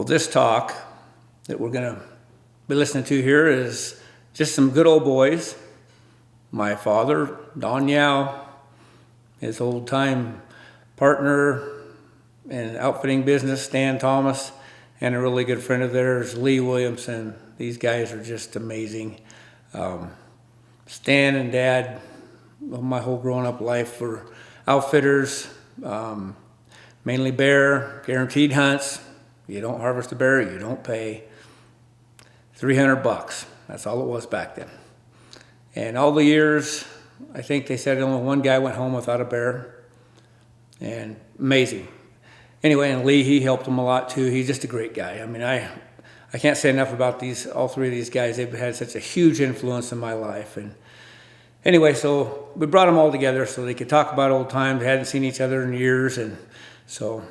Well, this talk that we're going to be listening to here is just some good old boys. My father, Don Yao, his old-time partner in outfitting business, Stan Thomas, and a really good friend of theirs, Lee Williamson. These guys are just amazing. Stan and Dad, well, my whole growing up life, were outfitters, mainly bear, guaranteed hunts. You don't harvest a bear, you don't pay. $300, that's all it was back then. And all the years, I think they said only one guy went home without a bear. And amazing. Anyway, and Lee, he helped them a lot too. He's just a great guy. I mean, I can't say enough about all three of these guys. They've had such a huge influence in my life. And anyway, so we brought them all together so they could talk about old times. They hadn't seen each other in years. And so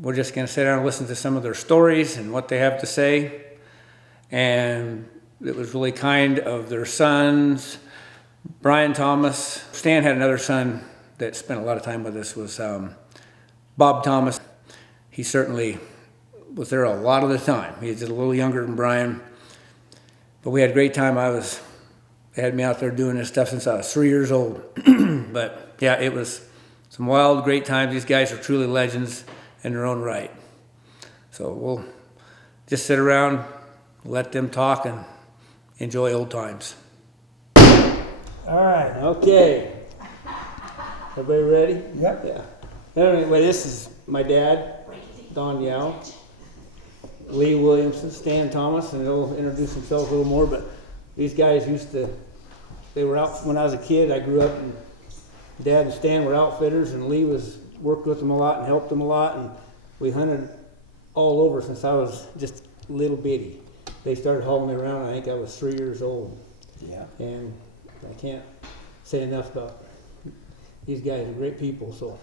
we're just going to sit down and listen to some of their stories and what they have to say. And it was really kind of their sons, Brian Thomas. Stan had another son that spent a lot of time with us, was Bob Thomas. He certainly was there a lot of the time. He was just a little younger than Brian. But we had a great time. They had me out there doing this stuff since I was 3 years old. But yeah, it was some wild, great times. These guys are truly legends in their own right. So we'll just sit around, let them talk, and enjoy old times. All right. Okay. Everybody ready? Yep. Yeah. Anyway, this is my dad, Don Yao, Lee Williamson, Stan Thomas, and they'll introduce themselves a little more, but these guys they were out when I was a kid. I grew up, and Dad and Stan were outfitters, and Lee worked with them a lot and helped them a lot, and we hunted all over since I was just little bitty. They started hauling me around, I think I was 3 years old. Yeah. And I can't say enough about these guys are great people. So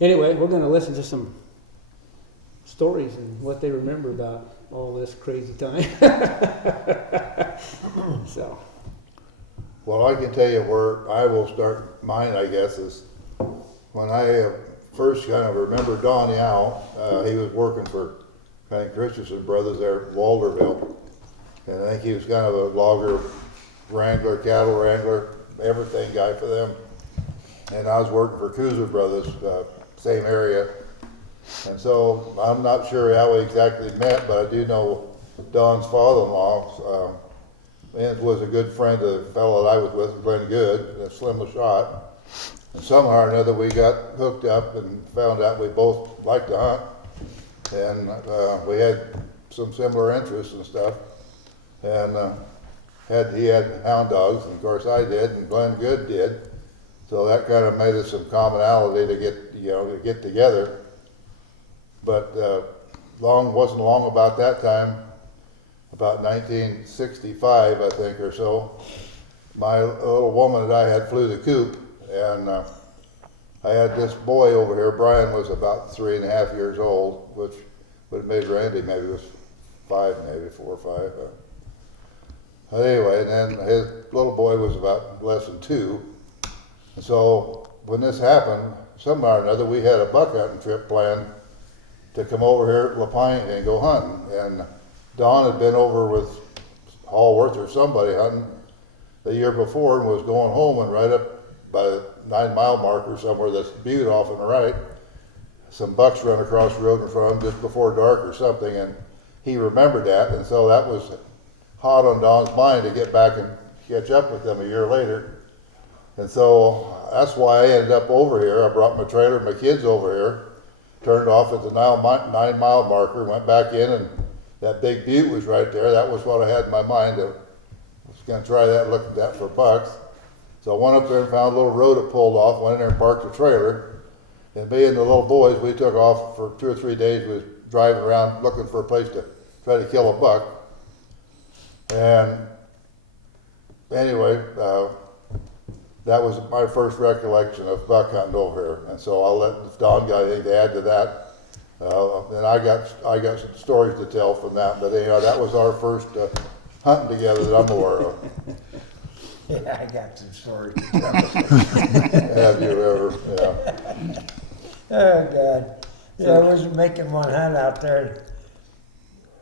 anyway, we're going to listen to some stories and what they remember about all this crazy time. So. Well, I can tell you where I will start mine, I guess, is when I first kind of remember Don Yao. He was working for, I think, Christensen Brothers there at Walderville. And I think he was kind of a logger, wrangler, cattle wrangler, everything guy for them. And I was working for Cruiser Brothers, same area. And so I'm not sure how we exactly met, but I do know Don's father-in-law was a good friend of the fellow that I was with, Glenn Good, Slim the Shot. And somehow or another we got hooked up and found out we both liked to hunt. And we had some similar interests and stuff. And he had hound dogs, and of course I did, and Glenn Good did. So that kind of made us some commonality to get together. But wasn't long about that time, about 1965, I think, or so. My little woman that I had flew the coop, and I had this boy over here. Brian was about 3.5 years old, which would have made Randy maybe was 4 or 5. Anyway, and then his little boy was about less than 2. And so when this happened, somehow or another, we had a buck hunting trip planned to come over here at LaPine and go hunting. And Don had been over with Hallworth or somebody hunting the year before and was going home, and right up by the 9 mile marker somewhere, this butte off on the right, some bucks run across the road in front of him just before dark or something, and he remembered that, and so that was hot on Don's mind to get back and catch up with them a year later. And so that's why I ended up over here. I brought my trailer and my kids over here, turned off at the 9 mile marker, went back in, and that big butte was right there. That was what I had in my mind. I was going to try that, look at that for bucks. So I went up there and found a little road that pulled off, went in there and parked the trailer. And me and the little boys, we took off for 2 or 3 days. We was driving around looking for a place to try to kill a buck. And anyway, that was my first recollection of buck hunting over here. And so I'll let Don got anything to add to that. And I got some stories to tell from that. But anyhow, that was our first hunting together that I'm aware of. Yeah, I got some stories to tell. Have you ever? Yeah. Oh, God. Yeah, I was making one hunt out there.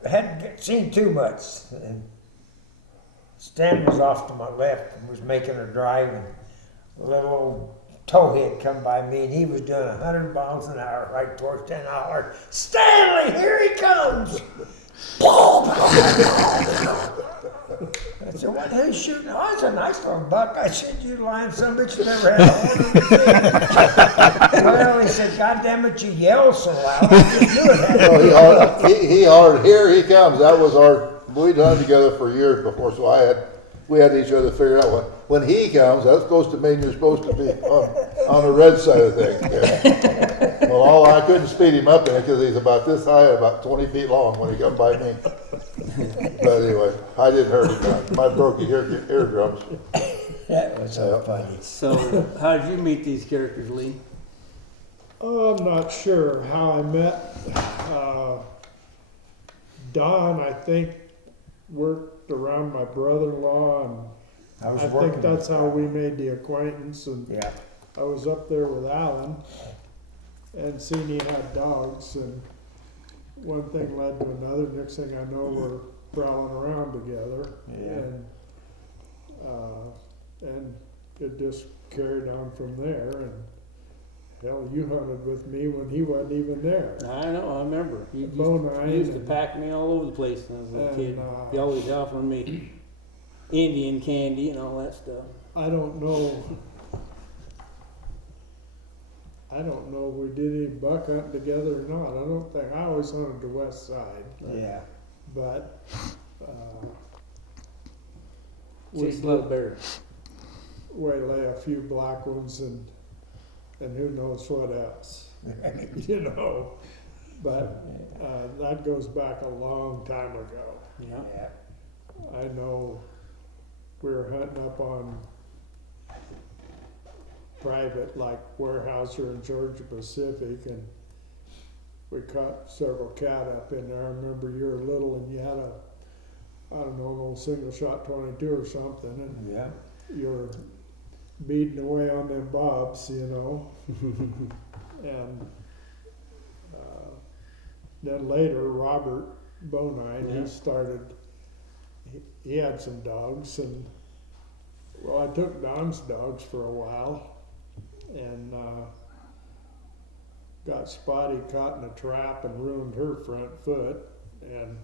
hadn't seen too much. And Stan was off to my left and was making a drive, and a little old towhead come by me, and he was doing 100 miles an hour right towards 10 hours. Stanley, here he comes! I said, what, who's shooting? Oh, it's a nice little buck. I said, you lying son of a bitch, you never had a horn. Well, he said, God damn it, you yell so loud. I just knew it had Well, he hollered, here he comes. That was we'd done together for years before, so we had each other figured out when he comes, that's supposed to mean you're supposed to be on the red side of things. Yeah. Well, I couldn't speed him up in it because he's about this high, about 20 feet long when he come by me. But anyway, I didn't hurt him. I broke his eardrums. That was so funny. So, how did you meet these characters, Lee? I'm not sure how I met. Don, I think, worked around my brother-in-law, and I think that's how we made the acquaintance. And Yeah. I was up there with Alan and seen he had dogs, and one thing led to another. Next thing I know, we're prowling around together, and it just carried on from there. And hell, you hunted with me when he wasn't even there. I know, I remember. You used to pack me all over the place when I was a little kid. You always offering me Indian candy and all that stuff. I don't know if we did any buck hunting together or not. I don't think. I always hunted the west side. Yeah. But Chase little bear. waylay a few black ones and who knows what else. You know. But that goes back a long time ago. Yeah. I know we were hunting up on private, like Weyerhaeuser and Georgia Pacific, and we caught several cat up in there. I remember you were little and you had an old single shot 22 or something, and Yeah. you're beating away on them bobs, you know. And then later, Robert Bonine, he started, he had some dogs, and well, I took Don's dogs for a while, and got Spotty caught in a trap and ruined her front foot and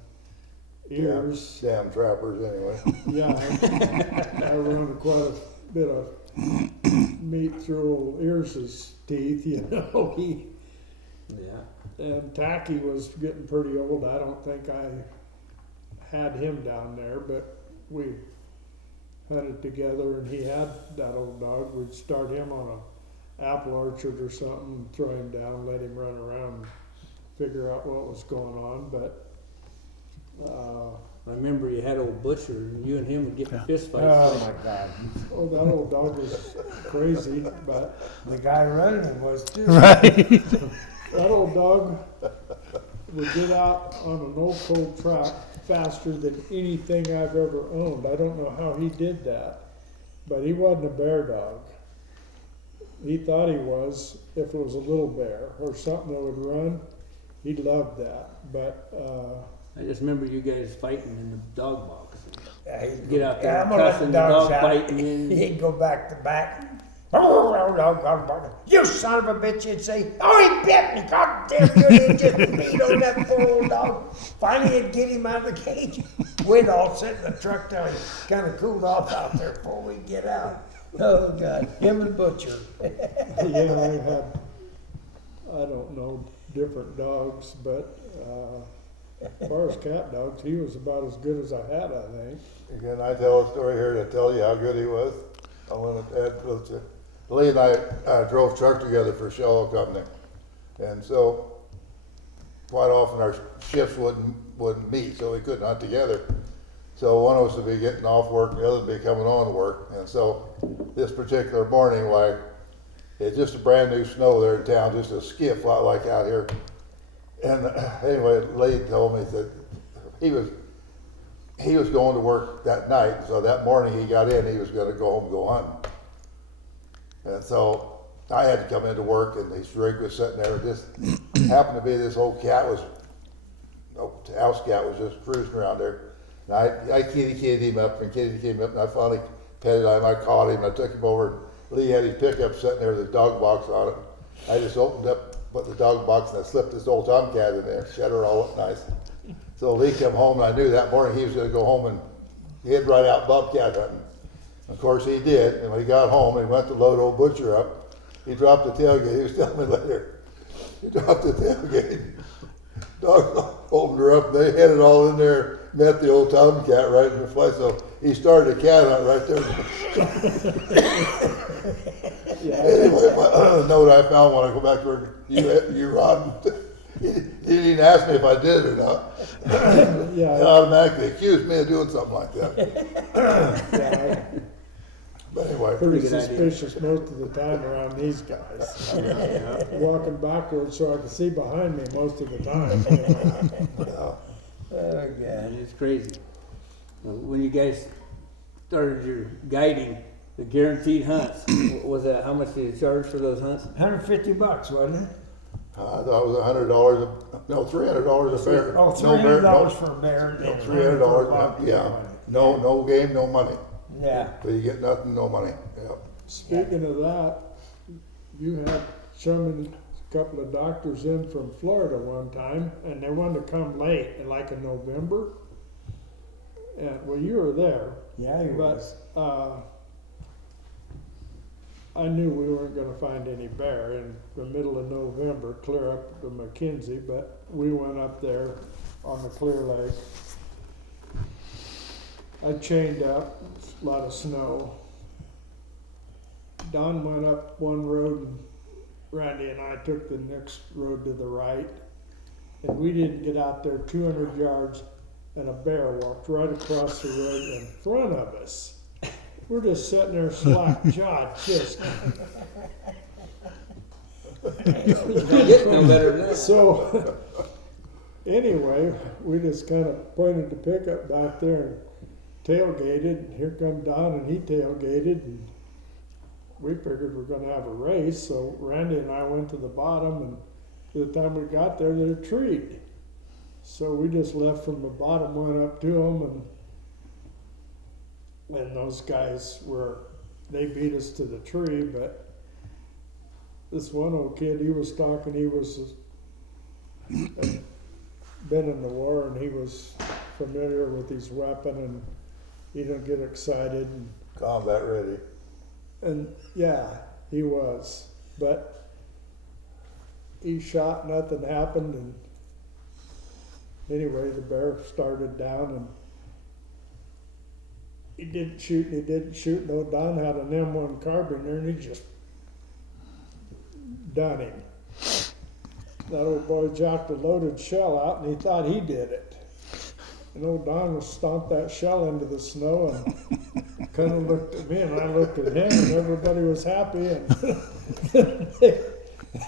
ears. Damn trappers, anyway. Yeah, I run quite a bit of meat through old Ears's teeth, you know. And Tacky was getting pretty old. I don't think I had him down there, but we hunted together, and he had that old dog. We'd start him on a apple orchard or something, throw him down, let him run around, and figure out what was going on. But I remember you had old Butcher, and you and him would get in fist fights. Oh my God. oh, that old dog was crazy. But The guy running him was too. Right. that old dog would get out on an old cold track faster than anything I've ever owned. I don't know how he did that, but he wasn't a bear dog. He thought he was, if it was a little bear or something that would run. He loved that. But I just remember you guys fighting in the dog box. Yeah, he'd Get out there I'm gonna let cussing, the the dogs dog out. biting in. He'd go back to back. You son of a bitch, he'd say, oh, he bit me, God damn you, he just beat on that poor old dog. Finally, he'd get him out of the cage. We'd all sit in the truck till he kind of cooled off out there before we get out. Oh, God, him and Butcher. yeah, I had, I don't know, different dogs, but as far as cat dogs, he was about as good as I had, I think. Again, I tell a story here to tell you how good he was. I want to add to it. Lee and I drove truck together for Shell Oil Company, and so quite often our shifts wouldn't meet, so we couldn't hunt together. So one of us would be getting off work, and the other would be coming on work. And so this particular morning, like it's just a brand new snow there in town, just a skiff like out here. And anyway, Lee told me that he was going to work that night, so that morning he got in, he was going to go home and go hunting. And so I had to come into work, and his rig was sitting there. Just happened to be this old cat was out house cat was just cruising around there. And I kitty him up and kitty him up, and I finally petted him. I caught him. I took him over. Lee had his pickup sitting there with his dog box on it. I just opened up, put the dog box, and I slipped this old tomcat in there, shut her all up nice. So Lee come home, and I knew that morning he was going to go home and head right out bobcat hunting. Of course he did, and when he got home, he went to load old Butcher up. He dropped the tailgate. He was telling me later. He dropped the tailgate. Dog opened her up. They had it all in there. Met the old tomcat right in the flesh. So he started a cat hunt right there. Anyway, my note I found when I go back to work, you Rod. He didn't even ask me if I did it or not. Yeah. He automatically accused me of doing something like that. Yeah, But anyway, pretty good idea. suspicious most of the time around these guys. Walking backwards so I can see behind me most of the time. yeah. Oh, God. It's crazy. When you guys started your guiding, the guaranteed hunts, was that, how much did you charge for those hunts? $150, wasn't it? I thought it was $100, no, $300 a bear. Oh, No bear, $300 no, for a bear. no, and $300, yeah. No game, no money. Yeah. So you get nothing, no money, yeah. Speaking of that, you had Sherman, a couple of doctors in from Florida one time, and they wanted to come late, like in November. And, well, you were there. Yeah, he But, was. I knew we weren't gonna find any bear in the middle of November, clear up to McKenzie, but we went up there on the Clear Lake. I chained up, a lot of snow. Don went up one road and Randy and I took the next road to the right. And we didn't get out there 200 yards and a bear walked right across the road in front of us. We're just sitting there slack-jawed, just. Get no better than that. So, anyway, we just kind of pointed the pickup back there and tailgated, and here come Don, and he tailgated, and we figured we're gonna have a race, so Randy and I went to the bottom, and by the time we got there, they're treed. So we just left from the bottom, went up to them, and those guys they beat us to the tree, but this one old kid, he was talking, he was been in the war, and he was familiar with his weapon, and he didn't get excited, Combat ready. and yeah, he was, but he shot, nothing happened, and anyway, the bear started down, and he didn't shoot. No, Don had an M1 carbine there, and he just done him. That old boy jacked a loaded shell out, and he thought he did it. And old Don was stomped that shell into the snow, and kind of looked at me, and I looked at him, and everybody was happy, and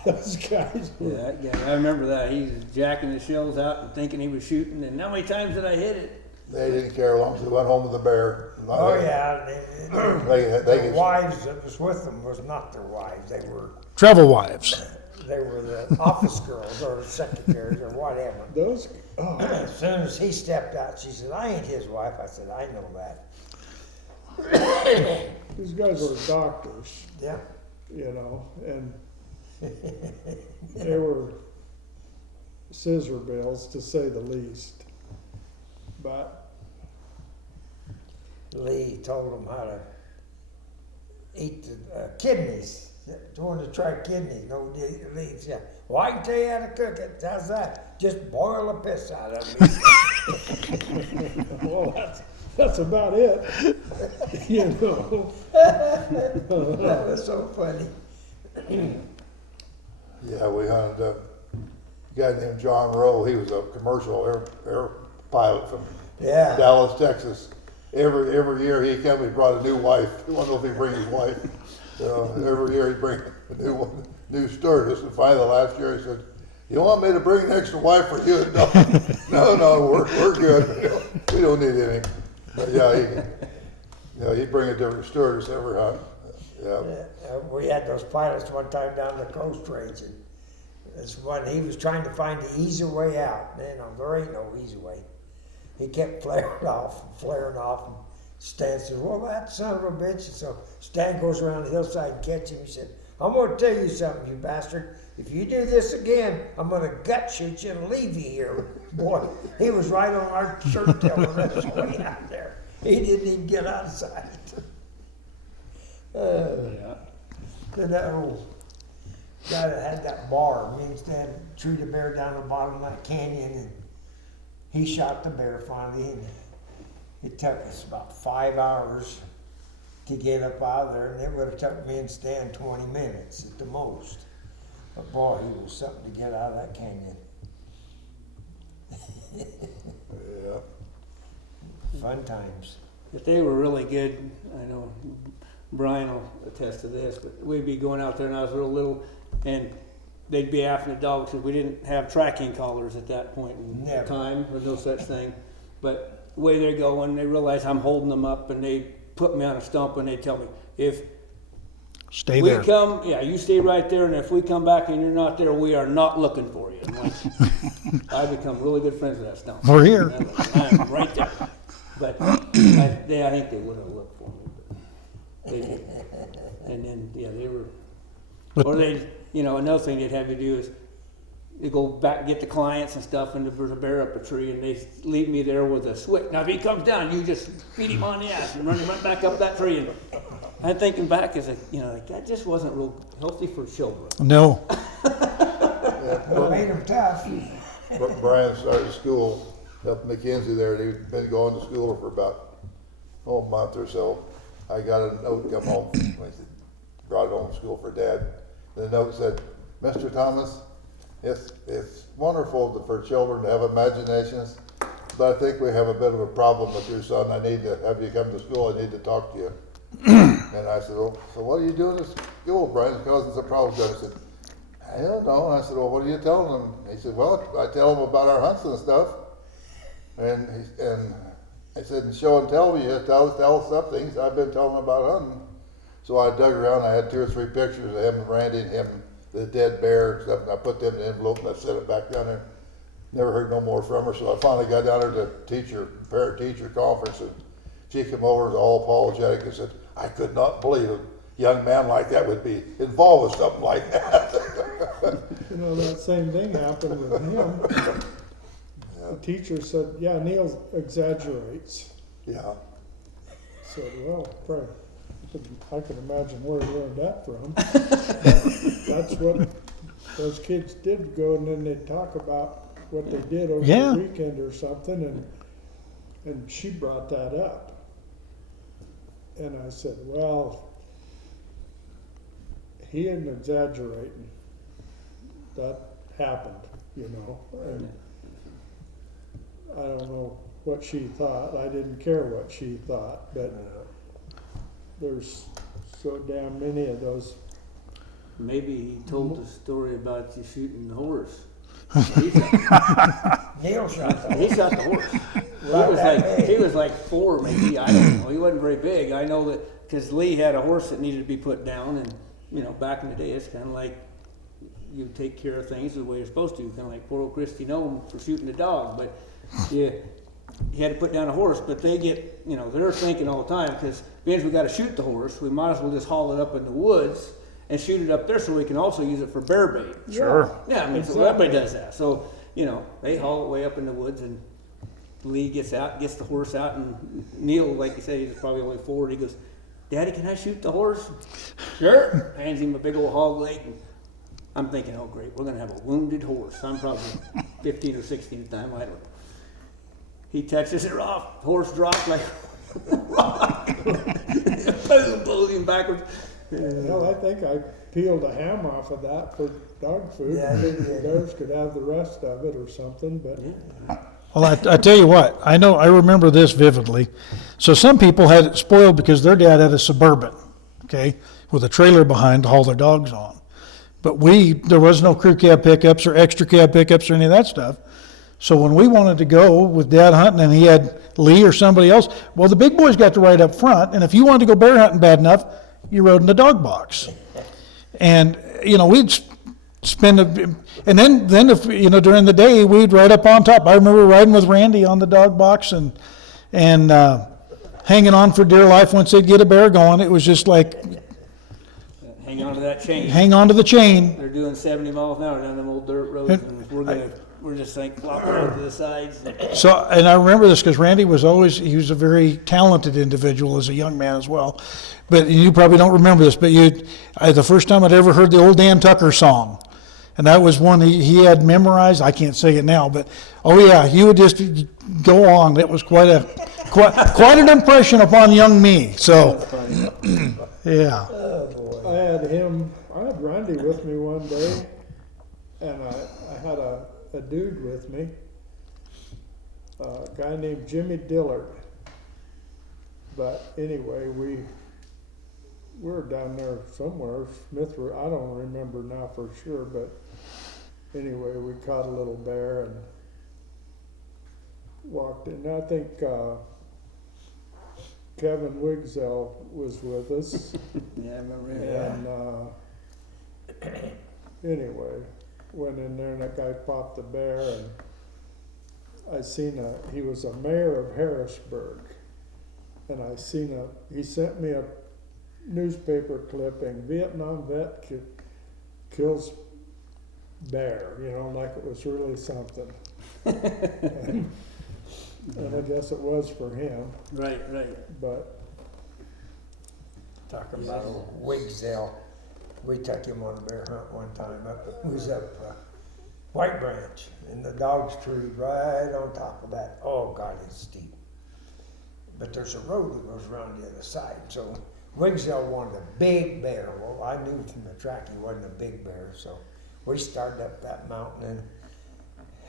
those guys were. Yeah, that guy, I remember that. He was jacking the shells out and thinking he was shooting, and how many times did I hit it? They didn't care as long as they went home with the bear. Oh, yeah. They The could- wives that was with them was not their wives. They were Travel wives. the office girls or secretaries or whatever. Those, As soon as he stepped out, she said, "I ain't his wife." I said, "I know that." these guys were doctors, Yeah. you know, and they were scissor bills, to say the least. But Lee told them how to eat the kidneys. Wanted to try kidneys. No, Lee said, "Well, I can tell you how to cook it. How's that? Just boil the piss out of it." well, that's about it, you know. That was so funny. Yeah, we hunted a guy named John Rowe. He was a commercial air pilot from Yeah. Dallas, Texas. Every year he come, he brought a new wife. He wanted to know if he'd bring his wife. Every year he'd bring a new stewardess. And finally, the last year he said, "You want me to bring an extra wife for you?" No, we're good. We don't need any. But yeah, he'd bring a different stewardess every hunt. Yeah. We had those pilots one time down the coast range, and That's what he was trying to find the easy way out. There ain't no easy way. He kept flaring off. And Stan says, well, that son of a bitch. And so Stan goes around the hillside and catches him. He said, I'm going to tell you something, you bastard. If you do this again, I'm going to gut shoot you and leave you here. Boy, he was right on our shirt tail the rest of the way out there. He didn't even get out of sight. Then that old guy that had that bar, me and Stan treated a bear down the bottom of that canyon, and he shot the bear finally, and it took us about 5 hours to get up out of there, and it would have took me and Stan 20 minutes at the most. But boy, he was something to get out of that canyon. Yeah. Fun times. But they were really good. I know Brian will attest to this, but we'd be going out there and I was real little, and they'd be after the dogs because we didn't have tracking collars at that point in time. There was no such thing. But the way they're going, they realize I'm holding them up, and they put me on a stump, and they tell me, if Stay we there. come, you stay right there, and if we come back and you're not there, we are not looking for you. I'm like, I become really good friends with that stump. We're here. I'm right there. But I think they would have looked for me. But they did. And then, they were, or they, another thing they'd have you do is they go back and get the clients and stuff, and there's a bear up a tree, and they leave me there with a switch. Now, if he comes down, you just beat him on the ass and run him right back up that tree. And I'm thinking back as that just wasn't real healthy for children. No. It made him tough. Brian started school up in McKenzie there, and he'd been going to school for about a month or so. I got a note come home, brought it home from school for Dad. The note said, Mr. Thomas, it's wonderful for children to have imaginations, but I think we have a bit of a problem with your son. I need to have you come to school. I need to talk to you. And I said, well, so what are you doing at school, Brian? It's causing some problems. I said, I don't know. I said, well, what are you telling them? He said, well, I tell them about our hunts and stuff. And I said, and show and tell me, you tell us some things. I've been telling them about hunting. So I dug around. I had 2 or 3 pictures of him and Randy and him, the dead bear and stuff, and I put them in an envelope and I set it back down there. Never heard no more from her. So I finally got down there to parent-teacher conference, and she came over and was all apologetic and said, I could not believe a young man like that would be involved with something like that. That same thing happened with him. The teacher said, yeah, Neil exaggerates. Yeah. Said, well, pray. I can imagine where he learned that from. That's what those kids did go, and then they'd talk about what they did over the weekend or something, and she brought that up. And I said, well, he isn't exaggerating. That happened, and I don't know what she thought. I didn't care what she thought, but there's so damn many of those. Maybe he told the story about you shooting the horse. Neil shot the He shot the horse. He was like 4, maybe. I don't know. He wasn't very big. I know that because Lee had a horse that needed to be put down, and back in the day, it's kind of like you take care of things the way you're supposed to. Kind of like poor old Christy Nome for shooting the dog, but he had to put down a horse. But they get, they're thinking all the time, because because we got to shoot the horse, we might as well just haul it up in the woods and shoot it up there so we can also use it for bear bait. Sure. Yeah, so everybody does that. So, they haul it way up in the woods, and Lee gets the horse out, and Neil, like you say, he's probably only 4, and he goes, Daddy, can I shoot the horse? Sure. Hands him a big old hog leg, and I'm thinking, oh great, we're gonna have a wounded horse. I'm probably 15 or 16 at the time, I don't know. He touches it off, horse drops like rock. Boom, pulls him backwards. Well, I think I peeled a ham off of that for dog food. Yeah, I think you the did. bears could have the rest of it or something, but Well, I tell you what, I remember this vividly. So some people had it spoiled because their dad had a Suburban, okay, with a trailer behind to haul their dogs on. But there was no crew cab pickups or extra cab pickups or any of that stuff. So when we wanted to go with Dad hunting and he had Lee or somebody else, well, the big boys got to ride up front. And if you wanted to go bear hunting bad enough, you rode in the dog box. And, we'd spend and then if, you know, during the day, we'd ride up on top. I remember riding with Randy on the dog box and hanging on for dear life once they'd get a bear going. It was just like, Hang on to that chain. hang on to the chain. They're doing 70 miles an hour down them old dirt roads, and we're just like flopping over to the sides. So, and I remember this because Randy was he was a very talented individual as a young man as well. But you probably don't remember this, but the first time I'd ever heard the old Dan Tucker song, and that was one he had memorized. I can't say it now, but oh yeah, he would just go on. It was quite an impression upon young me. So, yeah. I had Randy with me one day, and I had a dude with me, a guy named Jimmy Dillard. But anyway, we were down there somewhere, I don't remember now for sure, but anyway, we caught a little bear and walked in. I think Kevin Wigzell was with us. Yeah, I remember him. And anyway, went in there and that guy popped the bear, and he was a mayor of Harrisburg, and he sent me a newspaper clipping, Vietnam vet kills bear, you know, like it was really something. And I guess it was for him, Right. but Talking about old Wigzell, we took him on a bear hunt one time we was up White Branch, and the dog's tree right on top of that. Oh God, it's steep. But there's a road that goes around the other side. So Wigzell wanted a big bear. Well, I knew from the track he wasn't a big bear, so we started up that mountain,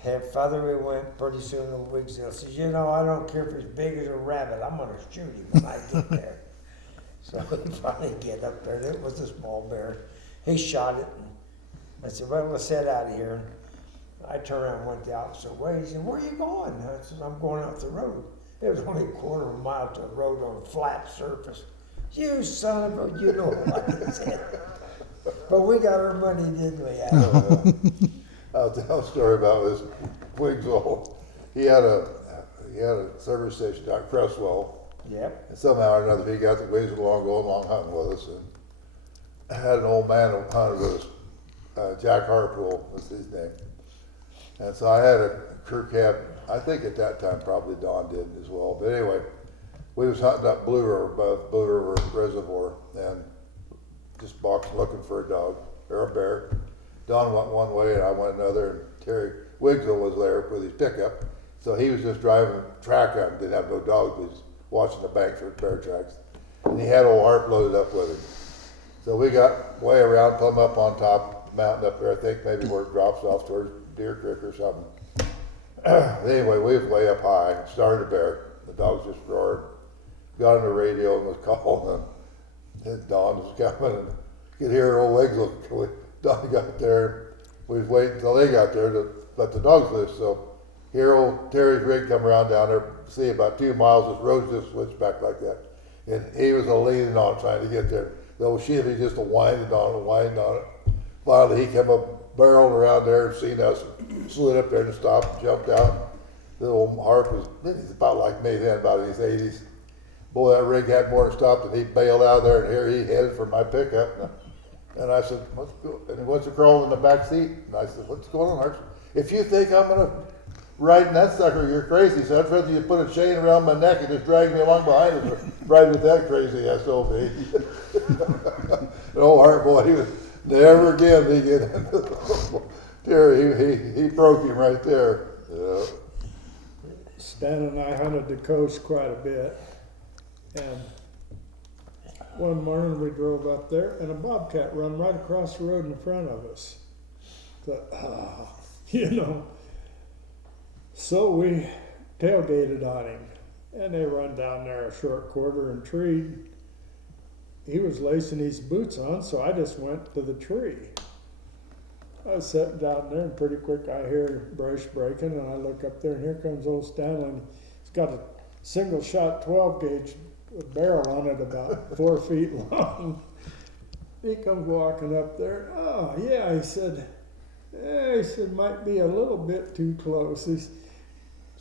and farther we went, pretty soon old Wigzell says, you know, I don't care if it's big as a rabbit, I'm gonna shoot him when I get there. So we finally get up there, and it was a small bear. He shot it, and I said, well, let's head out of here. And I turned around and went the opposite way. He said, where are you going? I said, I'm going out the road. It was only a quarter of a mile to a road on a flat surface. You son of a, you know what I said. But we got our money, didn't we? I'll tell a story about this Wigzell. He had a service station down at Cresswell. Yep. And somehow or another, he got the ways along, going along hunting with us, and I had an old man who hunted with us, Jack Harpool was his name. And so I had a crew cab. I think at that time probably Don did as well. But anyway, we was hunting up Blue River, above Blue River Reservoir, and just boxing looking for a dog or a bear. Don went one way and I went another, and Terry Wigzell was there with his pickup. So he was just driving track out, didn't have no dogs, he was watching the bank for bear tracks. And he had old Harp loaded up with him. So we got way around, plumb up on top of the mountain up there, I think maybe where it drops off towards Deer Creek or something. Anyway, we was way up high, started a bear. The dogs just roared. Got on the radio and was calling, and Don was coming, and could hear old Wigzell. Don got there, we was waiting until they got there to let the dogs loose. So here old Terry's rig come around down there, see about 2 miles, this road just switched back like that. And he was leaning on it, trying to get there. The old Chevy just winding on it. Finally he came up, barreled around there and seen us, and slid up there and stopped and jumped out. The old Harp was, he's about like me then, about in his 80s. Boy, that rig had more to stop than he bailed out of there, and here he headed for my pickup. And I said, and he wants to crawl in the back seat. And I said, what's going on, Harp? If you think I'm gonna ride in that sucker, you're crazy. So I'd rather you put a chain around my neck and just drag me along behind it, or ride with that crazy SOB. And old Harp, boy, he was never again he get into Terry, he broke him right there. Yeah. Stan and I hunted the coast quite a bit, and one morning we drove up there, and a bobcat run right across the road in front of us. Thought, you know. So we tailgated on him, and they run down there a short quarter and treed. He was lacing his boots on, so I just went to the tree. I was sitting down there, and pretty quick I hear brush breaking, and I look up there, and here comes old Stanley. He's got a single shot 12 gauge barrel on it about 4 feet long. He comes walking up there. Oh yeah, he said, He said, might be a little bit too close. He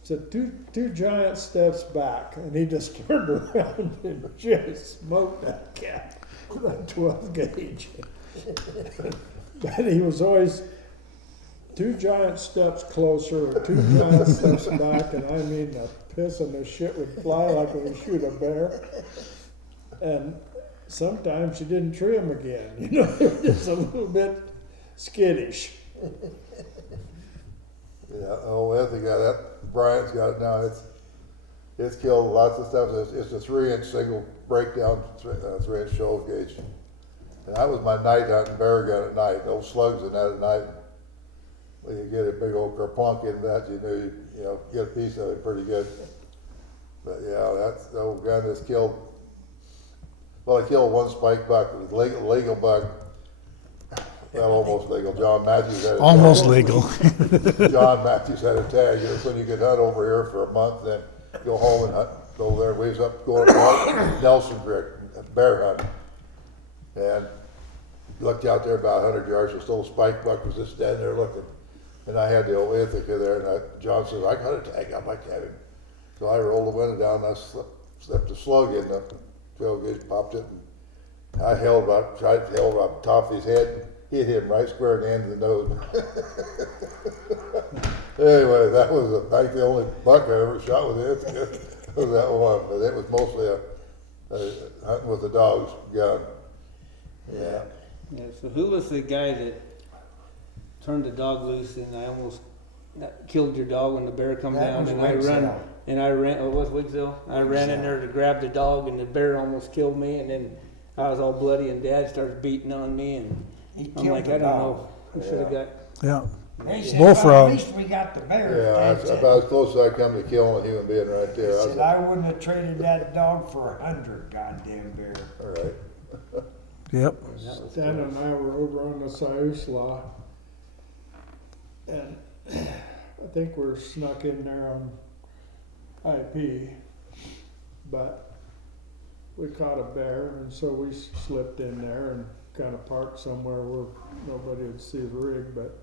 said, two giant steps back, and he just turned around and just smoked that cat with a 12 gauge. But he was always 2 giant steps closer or 2 giant steps back, and I mean the piss and the shit would fly like when you shoot a bear. And sometimes you didn't tree him again, you know, it was just a little bit skittish. Yeah, oh, Anthony got that, Brian's got it now, it's killed lots of stuff, it's a 3-inch single breakdown, 3-inch show gauge. And that was my night hunting bear gun at night, no slugs in that at night. When you get a big old kerplunk in that, you knew, you know, get a piece of it pretty good. But yeah, that's the old gun that's killed. Well, I killed one spike buck, it was legal buck. Well, almost legal. John Matthews had a Almost tag. legal. John Matthews had a tag. It was when you could hunt over here for a month, then go home and hunt, go there, ways up, go up Nelson Creek, bear hunt. And looked out there about 100 yards, this little spike buck was just standing there looking. And I had the old Ithaca there, and John says, I got a tag on my cabin. So I rolled the window down, and I slipped a slug in the 12 gauge, popped it, and I tried to held about the top of his head, and hit him right square in the end of the nose. Anyway, that was about the only buck I ever shot with Ithaca, was that one, but it was mostly a hunting with a dog's gun. Yeah. Yeah, so who was the guy that turned the dog loose and I almost killed your dog when the bear come That down was and Wigsell. I ran, oh, it was Wigsell? I ran in Wigsell. there to grab the dog and the bear almost killed me and then I was all bloody and Dad started beating on me and He I'm killed like, the I don't dog. know, who should have got, Yeah. He said, Bullfrog. At least we got the bear. Yeah, Dad that's said. about as close as I come to killing a human being right He there. said, I wouldn't have traded that dog for 100 goddamn bear. All right. Yep. Dan and I were over on the Siuslaw, and I think we're snuck in there on IP, but we caught a bear, and so we slipped in there and kind of parked somewhere where nobody would see the rig, but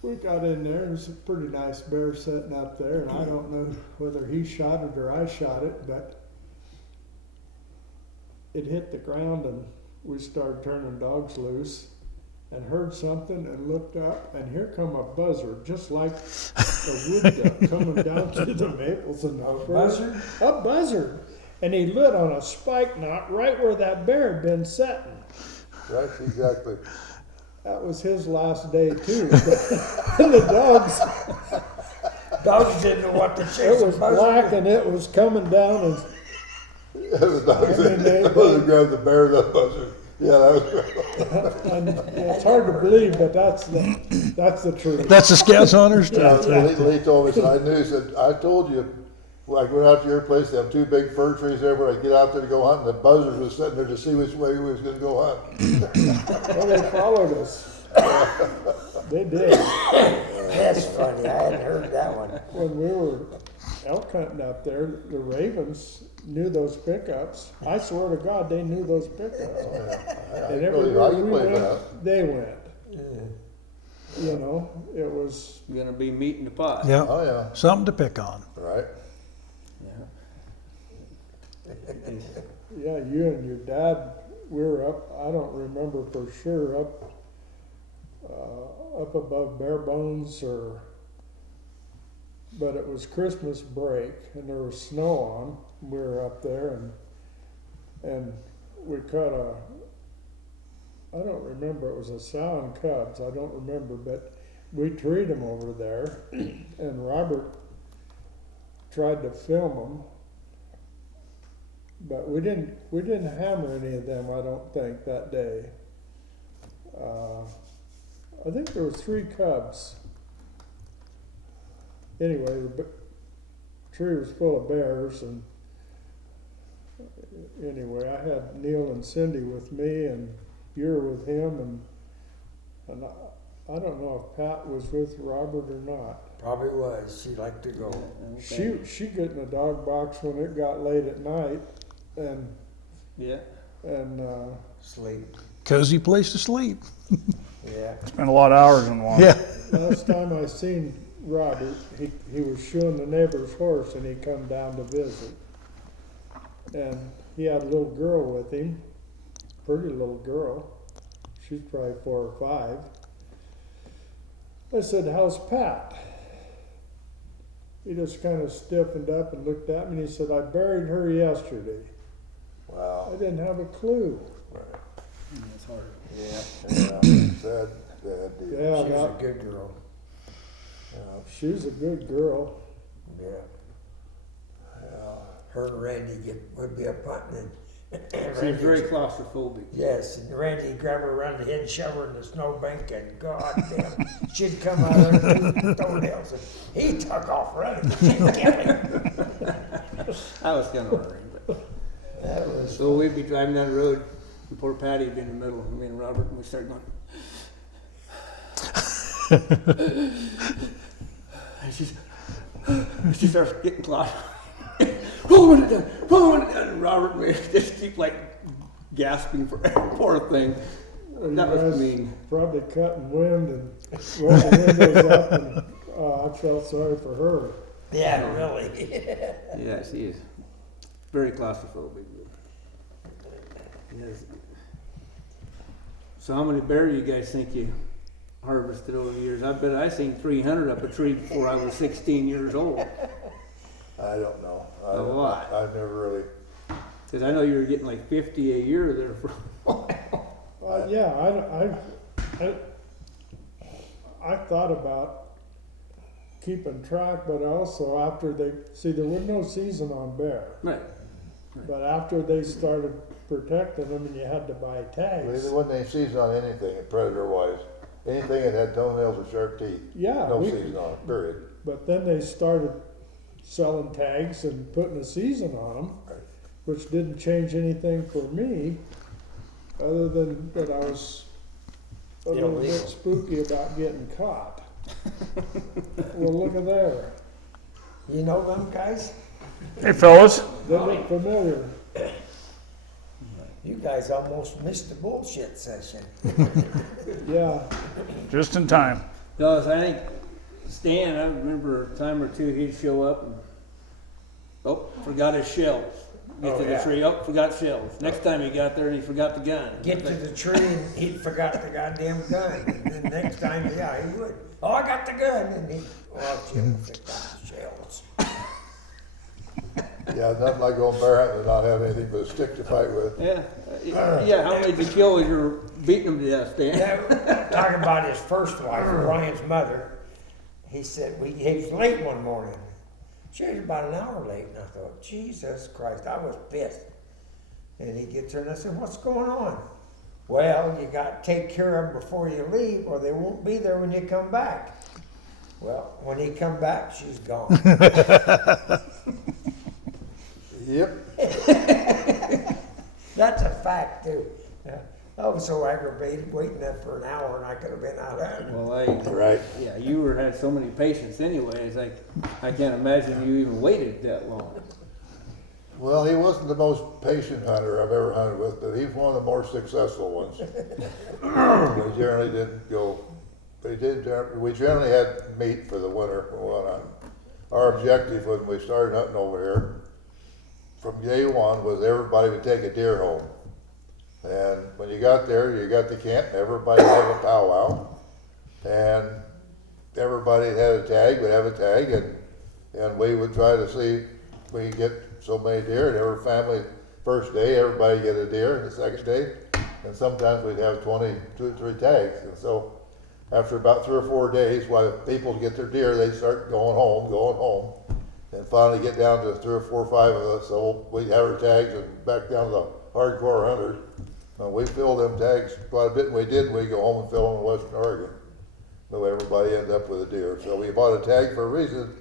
we got in there, and there's a pretty nice bear sitting up there, and I don't know whether he shot it or I shot it, but it hit the ground and we started turning dogs loose and heard something and looked up and here come a buzzard just like a wood duck coming down through the maples and the buzzard? A buzzard. And he lit on a spike knot right where that bear had been sitting. Right, exactly. That was his last day too. And the Dogs didn't know what to chase. it was a buzzard. black and it was coming down and The dog said, they- I wasn't grab the bear, that buzzard. Yeah, that was. and it's hard to believe, but that's the truth. That's the Scouts Honors stuff. Lee told me, said, I knew, he said, I told you, when I went out to your place, they have 2 big fir trees there, when I get out there to go hunting, the buzzard was sitting there to see which way we was gonna go hunt. Well, they followed us. They did. That's funny. I hadn't heard that one. When we were elk hunting up there, the ravens knew those pickups. I swear to God, they knew those pickups. And everywhere we went, they went. You know, it was, gonna be meat in the pot. Yeah. Oh, yeah, Something to pick on. right. yeah, you and your dad, we were up, I don't remember for sure, up above Bare Bones but it was Christmas break and there was snow on. We were up there and we caught I don't remember, it was a sow and cubs, I don't remember, but we treed them over there and Robert tried to film them, but we didn't hammer any of them, I don't think, that day. I think there was 3 cubs. Anyway, the tree was full of bears, and anyway, I had Neil and Cindy with me, and you were with him, and I don't know if Pat was with Robert or not. Probably was. She liked to go. She got in the dog box when it got late at night, and Yeah. and Sleep. Cozy place to sleep. Yeah. Spent a lot of hours in one. Yeah. Last time I seen Robert, he was shoeing the neighbor's horse and he come down to visit. And he had a little girl with him, pretty little girl. She's probably 4 or 5. I said, "How's Pat?" He just kind of stiffened up and looked at me and he said, "I buried her yesterday." Wow. I didn't have a clue. It's hard. Yeah. Sad deal. Yeah, She's a that- good girl. she's a good girl. Yeah. Her and Randy would be up hunting and Seems very claustrophobic. yes, and Randy would grab her around the head and shove her in the snowbank and god damn, she'd come out of there and toenails and he took off running. She'd kill him. I was kind of worried, but. That was So we'd be driving down the road, and poor Patty would be in the middle, me and Robert, and we started going. And she starts getting caught. Rolling it down, and Robert and me just keep like gasping for poor thing. You That was guys mean. Probably cutting wind and rolled the windows up and I felt sorry for her. yeah, really. Yeah, she is very claustrophobic. Yes. So how many bear you guys think you harvested over the years? I bet I seen 300 up a tree before I was 16 years old. I don't know. A lot. I've never really. Because I know you were getting like 50 a year there for a while. Yeah, I thought about keeping track, but also after there was no season on bear. Right. But after they started protecting them and you had to buy tags. There wasn't any season on anything, predator-wise. Anything that had toenails or sharp teeth. Yeah, No season on it, period. but then they started selling tags and putting a season on them, Right. which didn't change anything for me, other than that I was a little bit Illegal. spooky about getting caught. Well, look at there. You know them guys? Hey, fellas. They look familiar. You guys almost missed the bullshit session. Yeah, Just in time. No, I think Stan, I remember a time or two he'd show up and, forgot his shells. Get Oh, to the yeah. tree, forgot shells. Next time he got there and he forgot the gun. Get to the tree and he forgot the goddamn gun. And then next time, yeah, he would. Oh, I got the gun. And he, Jim forgot the shells. Yeah, nothing like going bear hunting and not have anything but a stick to fight with. Yeah, how many did you kill as you were beating him to death, Stan? Yeah, talking about his first wife, Ryan's mother. He said, he was late one morning. She was about an hour late. And I thought, Jesus Christ, I was pissed. And he gets her and I said, what's going on? Well, you got to take care of them before you leave or they won't be there when you come back. Well, when he come back, she's gone. Yep. That's a fact too. I was so aggravated waiting there for an hour and I could have been out hunting. Well, Right. yeah, you had so many patients anyway. It's like, I can't imagine you even waited that long. Well, he wasn't the most patient hunter I've ever hunted with, but he's one of the more successful ones. We generally didn't go, we generally had meat for the winter for one hunt. Our objective when we started hunting over here, from day one, was everybody would take a deer home. And when you got there, you got to camp, everybody would have a powwow. And everybody that had a tag would have a tag, and we would try to see if we could get so many deer, and every family, first day, everybody get a deer, and the second day, and sometimes we'd have 2 or 3 tags. And so after about 3 or 4 days, while people get their deer, they start going home, and finally get down to 3 or 4 or 5 of us, so we'd have our tags and back down to the hardcore hunters. We filled them tags quite a bit, and we go home and fill them in Western Oregon. So everybody ended up with a deer. So we bought a tag for a reason,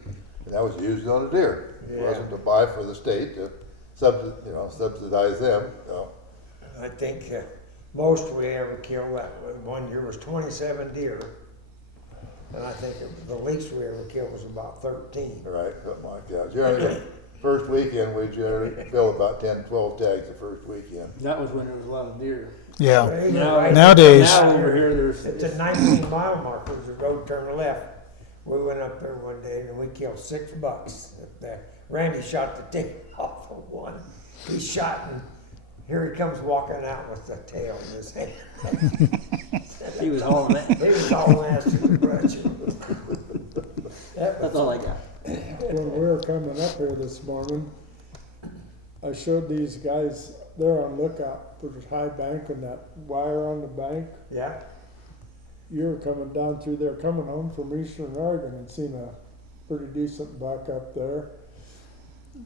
and that was used on a deer. It wasn't to buy for the state to subsidize them. So. I think most we ever killed that one year was 27 deer. And I think the least we ever killed was about 13. Right, something like that. Generally, first weekend, we generally fill about 10, 12 tags the first weekend. That was when there was a lot of deer. Yeah. Right Nowadays- Now over here, there's, At the 19-mile marker, the road turned left. We went up there one day and we killed 6 bucks up there. Randy shot the tail off of one. He shot and here he comes walking out with the tail in his hand. he was hauling that. He was all ass to the brush. That's all I got. When we were coming up here this morning, I showed these guys, they're on lookout for the high bank and that wire on the bank. Yeah. You were coming down through there, coming home from Eastern Oregon and seen a pretty decent buck up there.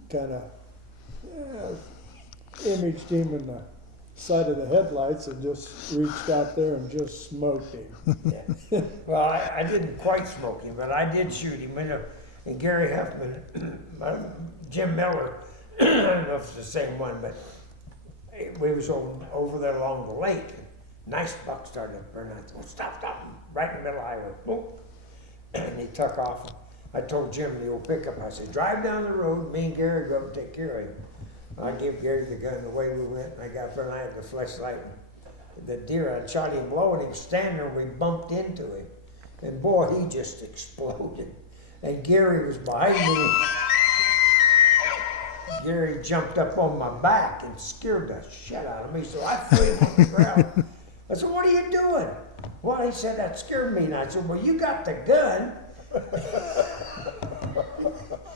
Kinda, imaged him in the side of the headlights and just reached out there and just smoked him. Yeah. Well, I didn't quite smoke him, but I did shoot him. And Gary Huffman, Jim Miller, I don't know if it's the same one, but we was over there along the lake. Nice buck started to burn. I said, stop, right in the middle of the highway. Boom. And he took off. I told Jim the old pickup, I said, drive down the road, me and Gary go up and take care of him. I gave Gary the gun the way we went, and I got there and I had the flashlight. The deer, I shot him low and he was standing there and we bumped into him. And boy, he just exploded. And Gary was behind me. Gary jumped up on my back and scared the shit out of me, so I threw him on the ground. I said, what are you doing? Well, he said, that scared me. And I said, well, you got the gun.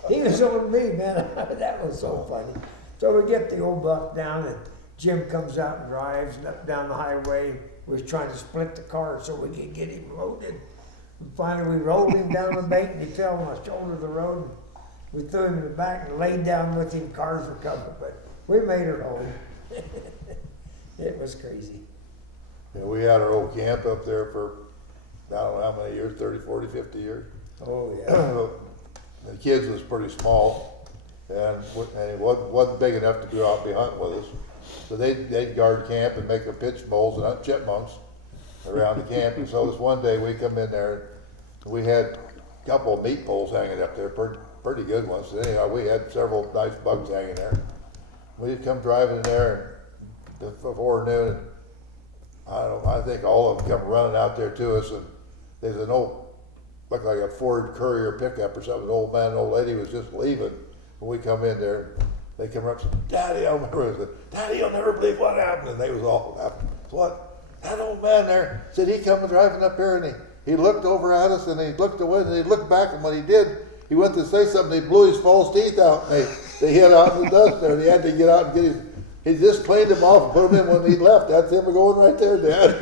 He was on me, man. That was so funny. So we get the old buck down, and Jim comes out and drives up down the highway. We was trying to split the car so we could get him loaded. And finally, we rolled him down the bank, and he fell on the shoulder of the road. We threw him in the back and laid down with him. Cars were coming, but we made her home. It was crazy. Yeah, we had our old camp up there for, I don't know how many years, 30, 40, 50 years. Oh, yeah. The kids was pretty small, and it wasn't big enough to go out and be hunting with us. So they'd guard camp and make their pitch bowls and hunt chipmunks around the camp. And so this one day we come in there, we had a couple of meat poles hanging up there, pretty good ones. So anyhow, we had several nice bugs hanging there. We'd come driving in there before noon. I think all of them come running out there to us, and there's an old, looked like a Ford Courier pickup or something. An old man and old lady was just leaving. When we come in there, they come up and said, Daddy, I remember, Daddy, you'll never believe what happened. And they was all laughing. What? That old man there said he come driving up here, and he looked over at us, and he looked away, and he looked back, and when he did, he went to say something, he blew his false teeth out, and they hid out in the dust there, and he had to get out and get he just cleaned them off and put them in when he left. That's him going right there, Dad.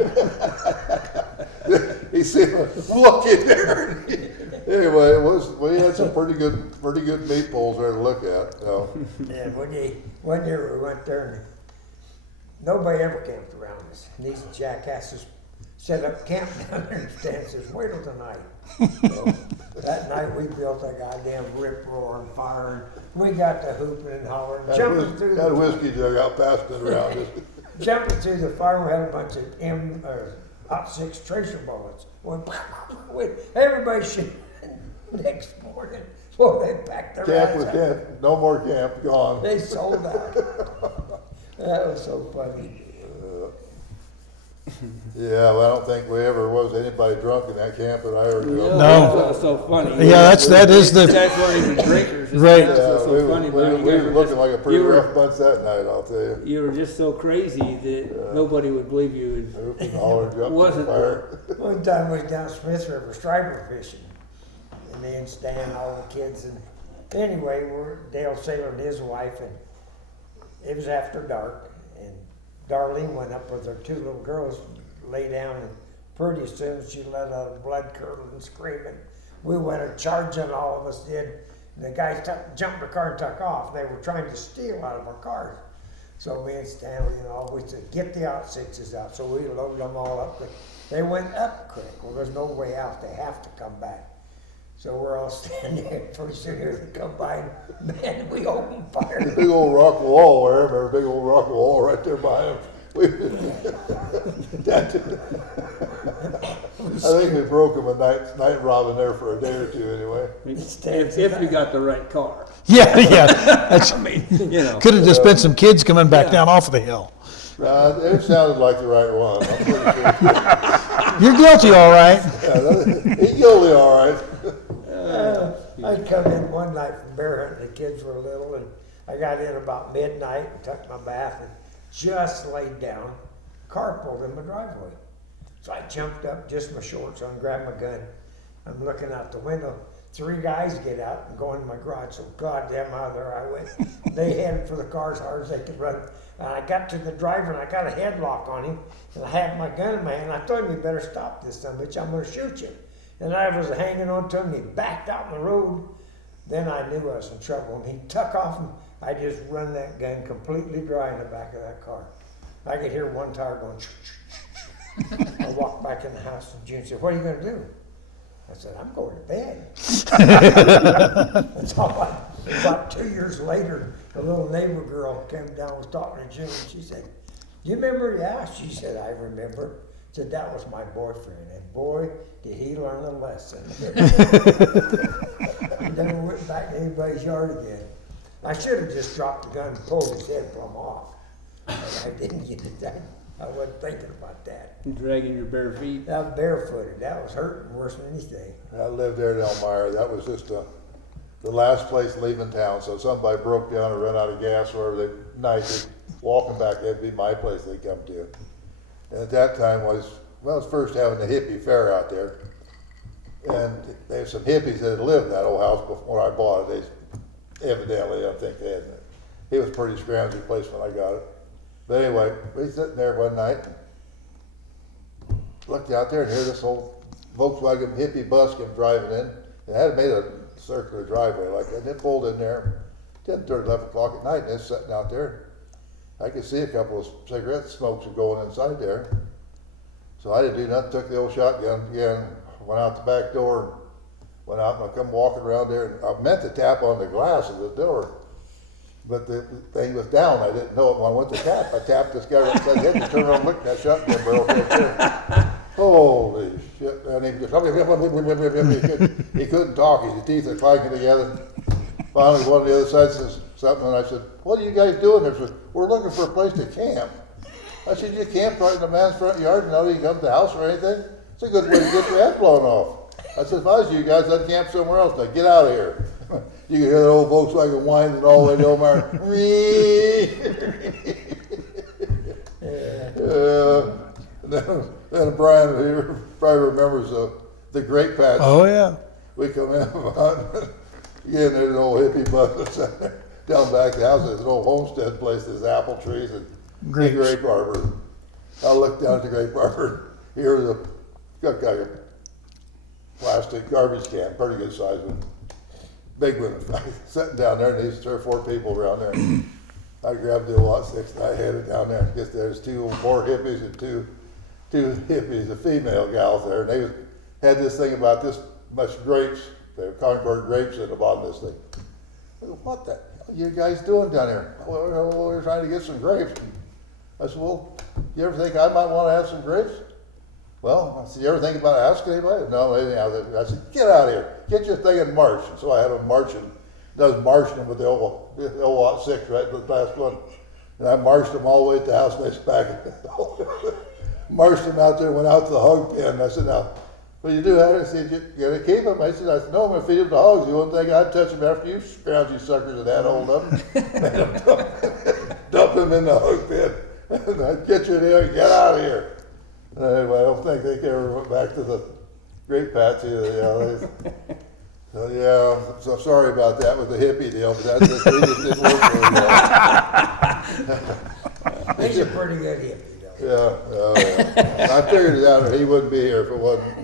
He said, look in there. Anyway, we had some pretty good meat poles there to look at. So. Yeah, one year we went there and nobody ever camped around us. And these jackasses set up camp down there and Stan says, wait till tonight. So that night we built a goddamn rip roaring fire and we got to hooping and hollering, jumping through the whiskey jug out passing it around us. Jumping through the fire, we had a bunch of Hot 6 tracer bullets. Everybody shit. Next morning, so they packed their Camp ass was up. dead. No more camp. Gone. They sold out. That was so funny. Yeah, well, I don't think we ever was anybody drunk in that camp that I ever knew. No. That's so funny. Yeah, that is the, Guys weren't even drinkers. Right. That's Yeah, so funny. we were looking like a pretty rough bunch that night, I'll tell you. You were just so crazy that nobody would believe you. Hooping, hollering, jumping Wasn't on fire. One time we was down Smith River striper fishing. And me and Stan, all the kids, and anyway, Dale Saylor and his wife, and it was after dark, and Darlene went up with her 2 little girls, lay down, and pretty soon she let out a blood curdling screaming. We went a charging, all of us did. And the guys jumped the car and took off. They were trying to steal out of our cars. So me and Stan, we said, get the out 6s out. So we loaded them all up. They went up creek. Well, there's no way out. They have to come back. So we're all standing there. Pretty soon here they come by, and man, we opened fire. Big old rock wall there, remember, big old rock wall right there behind him. I think we broke him a night robbing there for a day or two anyway. If you got the right car. yeah. That's, I mean, you know. could have just been some kids coming back down off of the hill. It sounded like the right one. I'm pretty sure. You're guilty, all right. Yeah, he's guilty, all right. I'd come in one night from bear hunting, the kids were little, and I got in about midnight and took my bath and just laid down. Car pulled in my driveway. So I jumped up, just my shorts on, grabbed my gun. I'm looking out the window. 3 guys get out and go in my garage. So goddamn out there I went. They headed for the car as hard as they could run. And I got to the driver and I got a headlock on him. And I had my gun in my hand. I told him, you better stop this son of a bitch, I'm gonna shoot you. And I was hanging on to him. He backed out in the road. Then I knew I was in trouble. And he took off and I just run that gun completely dry in the back of that car. I could hear one tire going. I walked back in the house and June said, what are you gonna do? I said, I'm going to bed. That's all about 2 years later, a little neighbor girl came down, was talking to June, and she said, do you remember? Yeah, she said, I remember. Said, that was my boyfriend, and boy, did he learn a lesson. He never went back to anybody's yard again. I should have just dropped the gun and pulled his head plumb off. But I didn't get it done. I wasn't thinking about that. You dragging your bare feet. I was barefooted. That was hurting worse than anything. I lived there in Elmira. That was just the last place leaving town. So if somebody broke down or ran out of gas or whatever, night, walking back, that'd be my place they'd come to. And at that time it was first having the hippie fair out there. And there's some hippies that had lived in that old house before I bought it. They evidently, I think they had it. It was a pretty scroungy place when I got it. But anyway, we sitting there one night, looked out there and hear this old Volkswagen hippie bus come driving in. It had made a circular driveway like that. And it pulled in there 10, 30, 11 o'clock at night, and it's sitting out there. I could see a couple of cigarette smokes were going inside there. So I didn't do nothing, took the old shotgun again, went out the back door, went out and I come walking around there, and I meant to tap on the glass of the door. But the thing was down. I didn't know it when I went to tap. I tapped this guy right beside the head and turned around and looked at that shotgun barrel right there. Holy shit. And he just, he couldn't talk. His teeth are clanking together. Finally, one of the other side says something, and I said, what are you guys doing here? He said, we're looking for a place to camp. I said, you camped right in the man's front yard and now you come to the house or anything? It's a good way to get your head blown off. I said, if I was you guys, I'd camp somewhere else. Now get out of here. You can hear the old Volkswagen whining all the way to Omar. Then Brian here probably remembers the grape patch. Oh, yeah. We come in again, there's an old hippie bus down back of the house. There's an old homestead place, there's apple trees and Grapes. grape arbor. I looked down at the grape arbor. Here's got a plastic garbage can, pretty good size one. Big one, sitting down there, and these 3 or 4 people around there. I grabbed the lot 6 and I headed down there. I guess there's 2 more hippies and two hippies, a female gals there, and they had this thing about this much grapes, the Concord grapes at the bottom of this thing. I said, what the hell are you guys doing down here? Well, we're trying to get some grapes. I said, well, you ever think I might want to have some grapes? Well, I said, you ever think about asking anybody? No, anyhow, I said, get out of here. Get your thing and march. And so I had them marching. I was marching them with the old lot 6, right, the last one. And I marched them all the way to the house and they back. Marched them out there, went out to the hog pen. I said, now, what do you do? I said, you gonna keep them? I said, no, I'm gonna feed them to hogs. You wouldn't think I'd touch them after you scroungy suckers are that old of them. Dump them in the hog pen. And I'd get you there and get out of here. Anyway, I don't think they ever went back to the grape patch either. So yeah, so sorry about that with the hippie deal, but that just didn't work very well. He's a pretty good hippie, though. Yeah. I figured it out, or he wouldn't be here if it wasn't.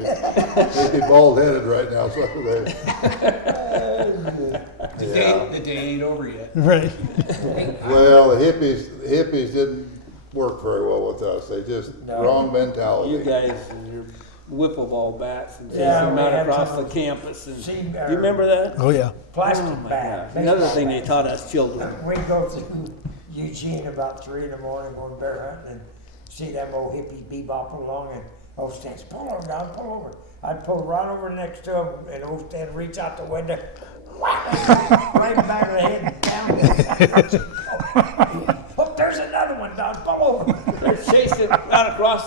He'd be bald-headed right now. So The day ain't over yet. Right. well, the hippies didn't work very well with us. They just wrong mentality. You guys and your wiffle ball bats and chasing Yeah, them we out had across some the campus. And sea do bear. you remember that? Oh, yeah. Plastic Oh my bat. gosh. Another baseball thing they bat. taught us children. We'd go through Eugene about 3 in the morning going bear hunting and see them old hippies bebopping along and old Stan's, pull over, Don, pull over. I'd pull right over next to him and old Stan reach out the window, right back of the head and down. Oh, there's another one, Don, pull over.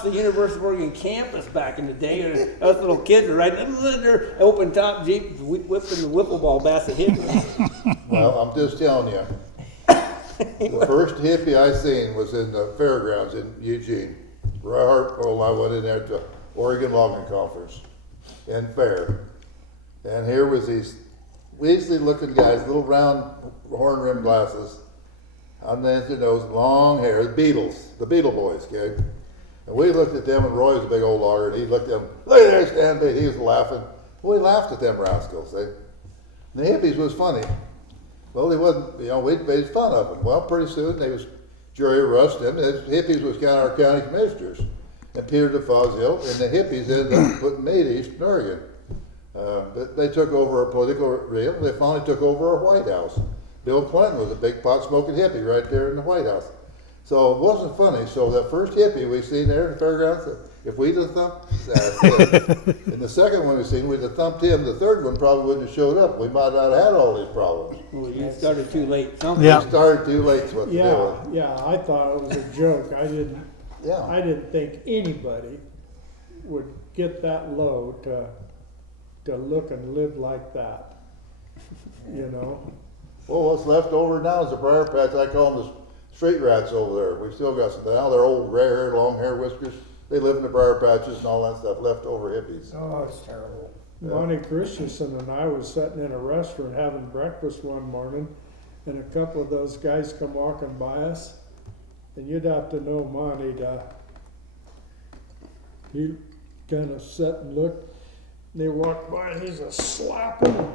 across the University of Oregon campus back in the day. And us little kids were riding their open top Jeep, whipping the wiffle ball basket hippie. Well, I'm just telling you, the first hippie I seen was in the fairgrounds in Eugene. I went in there to Oregon Logging Conference and fair. And here was these weaselly looking guys, little round horn rimmed glasses, on their nose, long hair, the Beetle Boys, okay? And we looked at them, and Roy was a big old logger, and he looked at them, look at there, stand there, he was laughing. We laughed at them rascals, eh? And the hippies was funny. Well, they wasn't, we made fun of them. Well, pretty soon they was jury arrested them. The hippies was kind of our county commissioners, and Peter DeFazio, and the hippies ended up putting me to Eastern Oregon. But they took over a political realm. They finally took over our White House. Bill Clinton was a big pot smoking hippie right there in the White House. So it wasn't funny. So that first hippie we seen there in the fairgrounds, if we'd have thumped, that's it. And the second one we seen, we'd have thumped him. The third one probably wouldn't have showed up. We might not have had all these problems. Well, you started too late. We started too late. Is what the deal was. Yeah, I thought it was a joke. I Yeah. didn't think anybody would get that low to look and live like that. Well, what's left over now is the briar patch. I call them the street rats over there. We've still got some. Now they're old gray hair, long hair, whiskers. They live in the briar patches and all that stuff. Leftover hippies. Oh, it's terrible. Monty Christensen and I was sitting in a restaurant having breakfast one morning, and a couple of those guys come walking by us, and you'd have to know Monty he kind of sat and looked. They walked by and he's a slapping.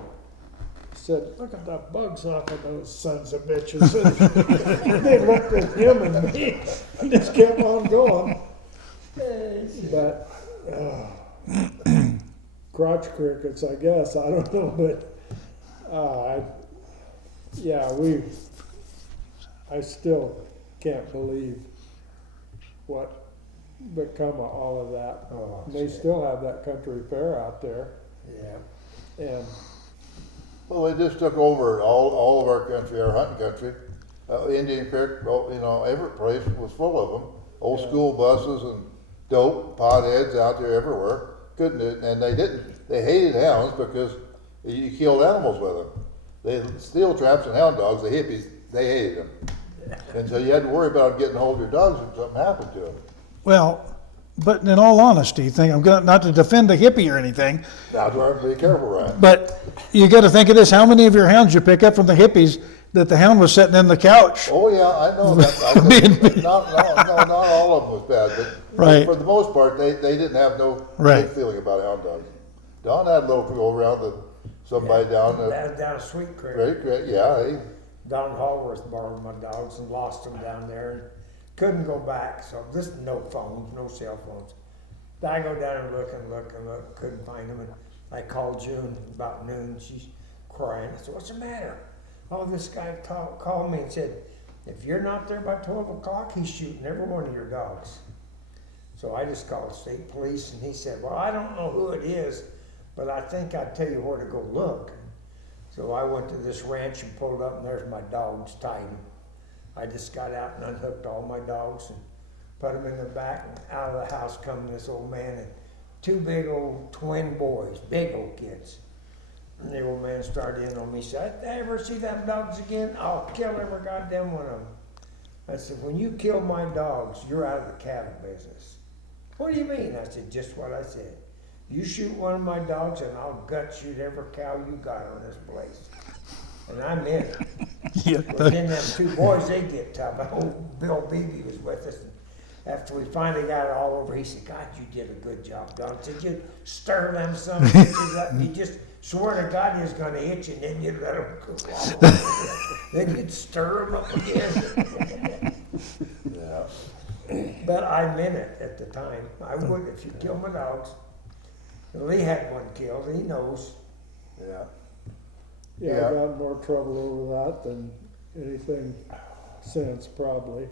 Said, look at the bugs off of those sons of bitches. And they looked at him and me. He just kept on going. But crotch crickets, I guess. I don't know, but I still can't believe what become of all of that. Oh, They still have that country fair out there, Yeah. and Well, they just took over all of our country, our hunting country. Indian Creek, every place was full of them. Old school buses and dope, potheads out there everywhere. Couldn't it? And they didn't. They hated hounds because you killed animals with them. They steel traps and hound dogs. The hippies, they hated them. And so you had to worry about getting hold of your dogs if something happened to them. Well, but in all honesty, I'm going not to defend a hippie or anything, That's where I have to be careful, right? but you got to think of this: how many of your hounds you pick up from the hippies that the hound was sitting in the couch? Oh yeah, I know that. Not all of them was bad, but Right. for the most part, they didn't have no Right. good feeling about hound dogs. Don had a little go around the somebody down the That was down Sweet Creek. Great, yeah. Don Hallworth borrowed my dogs and lost them down there and couldn't go back. So this no phones, no cell phones. I go down and look, couldn't find them. And I called June about noon. She's crying. I said, "What's the matter?" Oh, this guy called me and said, "If you're not there by 12 o'clock, he's shooting every one of your dogs." So I just called state police, and he said, "Well, I don't know who it is, but I think I'd tell you where to go look." So I went to this ranch and pulled up, and there's my dogs tied. I just got out and unhooked all my dogs and put them in the back, and out of the house come this old man and two big old twin boys, big old kids. And the old man started in on me, said, "I ever see them dogs again, I'll kill every goddamn one of them." I said, "When you kill my dogs, you're out of the cattle business." "What do you mean?" I said, "Just what I said. You shoot one of my dogs and I'll gut shoot every cow you got on this place." And I meant it. Yeah, But then them two boys, they get tough. Old Bill Beebe was with us. And after we finally got it all over, he said, "God, you did a good job, Don." I said, "You stir them some bitches up. You just swear to God he was going to hit you, and then you'd let them cook off. Then you'd stir them up again." Yeah. But I meant it at the time. I would if you kill my dogs. Lee had one killed. He knows. Yeah. yeah, Yeah. I got in more trouble over that than anything since, probably.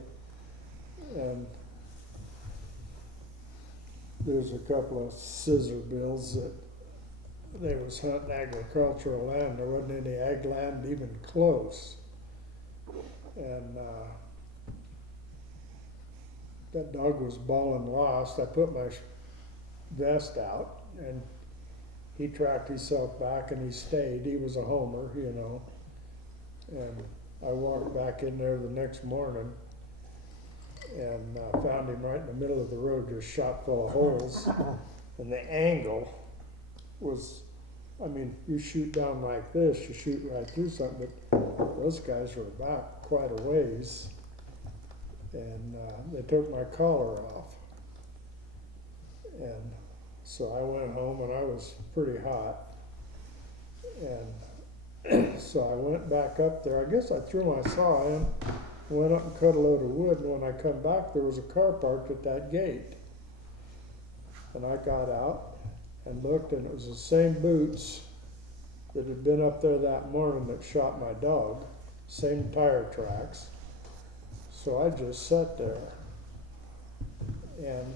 And there's a couple of scissor bills that they was hunting agricultural land. There wasn't any ag land even close. And that dog was bawling lost. I put my vest out, and he tracked himself back, and he stayed. He was a homer, you know. And I walked back in there the next morning and found him right in the middle of the road, just shot full of holes. And the angle was, I mean, you shoot down like this, you shoot right through something, but those guys were back quite a ways. And they took my collar off. And so I went home, and I was pretty hot. And so I went back up there. I guess I threw my saw in, went up and cut a load of wood, and when I come back, there was a car parked at that gate. And I got out and looked, and it was the same boots that had been up there that morning that shot my dog, same tire tracks. So I just sat there, and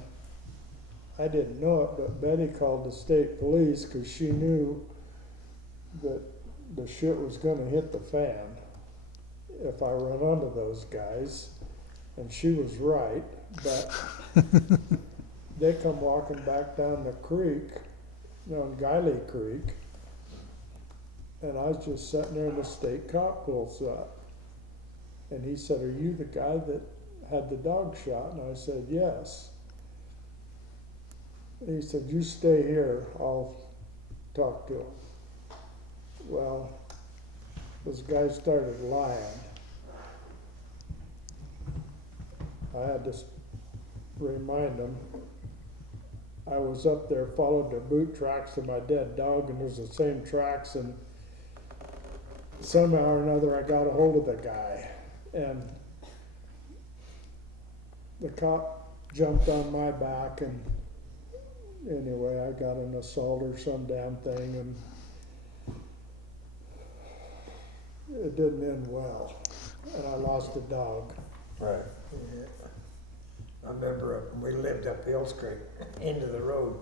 I didn't know it, but Betty called the state police because she knew that the shit was going to hit the fan if I run onto those guys, and she was right. But they come walking back down the creek, down Guiley Creek, and I was just sitting there, and the state cop pulls up. And he said, "Are you the guy that had the dog shot?" And I said, "Yes." And he said, "You stay here, I'll talk to him." Well, this guy started lying. I had to remind him. I was up there, followed the boot tracks of my dead dog, and it was the same tracks, and somehow or another I got a hold of the guy. And the cop jumped on my back, and anyway, I got an assault or some damn thing, and it didn't end well, and I lost a dog. Right. Yeah. I remember we lived up Hills Creek, end of the road.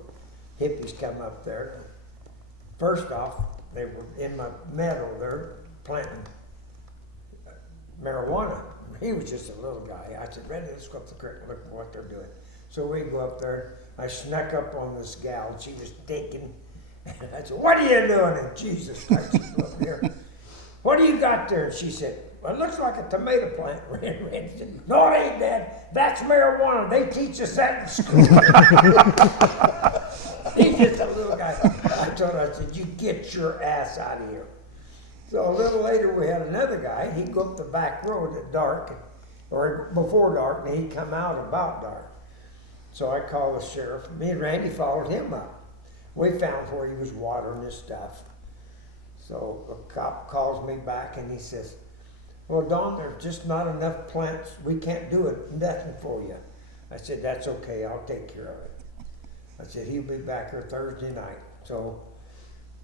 Hippies come up there. First off, they were in my meadow there planting marijuana. He was just a little guy. I said, "Randy, let's go up the creek and look at what they're doing." So we go up there. I snuck up on this gal, and she was thinking. And I said, "What are you doing?" And Jesus Christ, she's up here. "What do you got there?" And she said, "Well, it looks like a tomato plant." Randy said, "No, it ain't, Dad. That's marijuana. They teach us that in school." He's just a little guy. I told her, I said, "You get your ass out of here." So a little later, we had another guy. He'd go up the back road at dark, or before dark, and he'd come out about dark. So I called the sheriff. Me and Randy followed him up. We found where he was watering his stuff. So a cop calls me back, and he says, "Well, Don, there's just not enough plants. We can't do it. Nothing for you." I said, "That's okay. I'll take care of it." I said, "He'll be back here Thursday night." So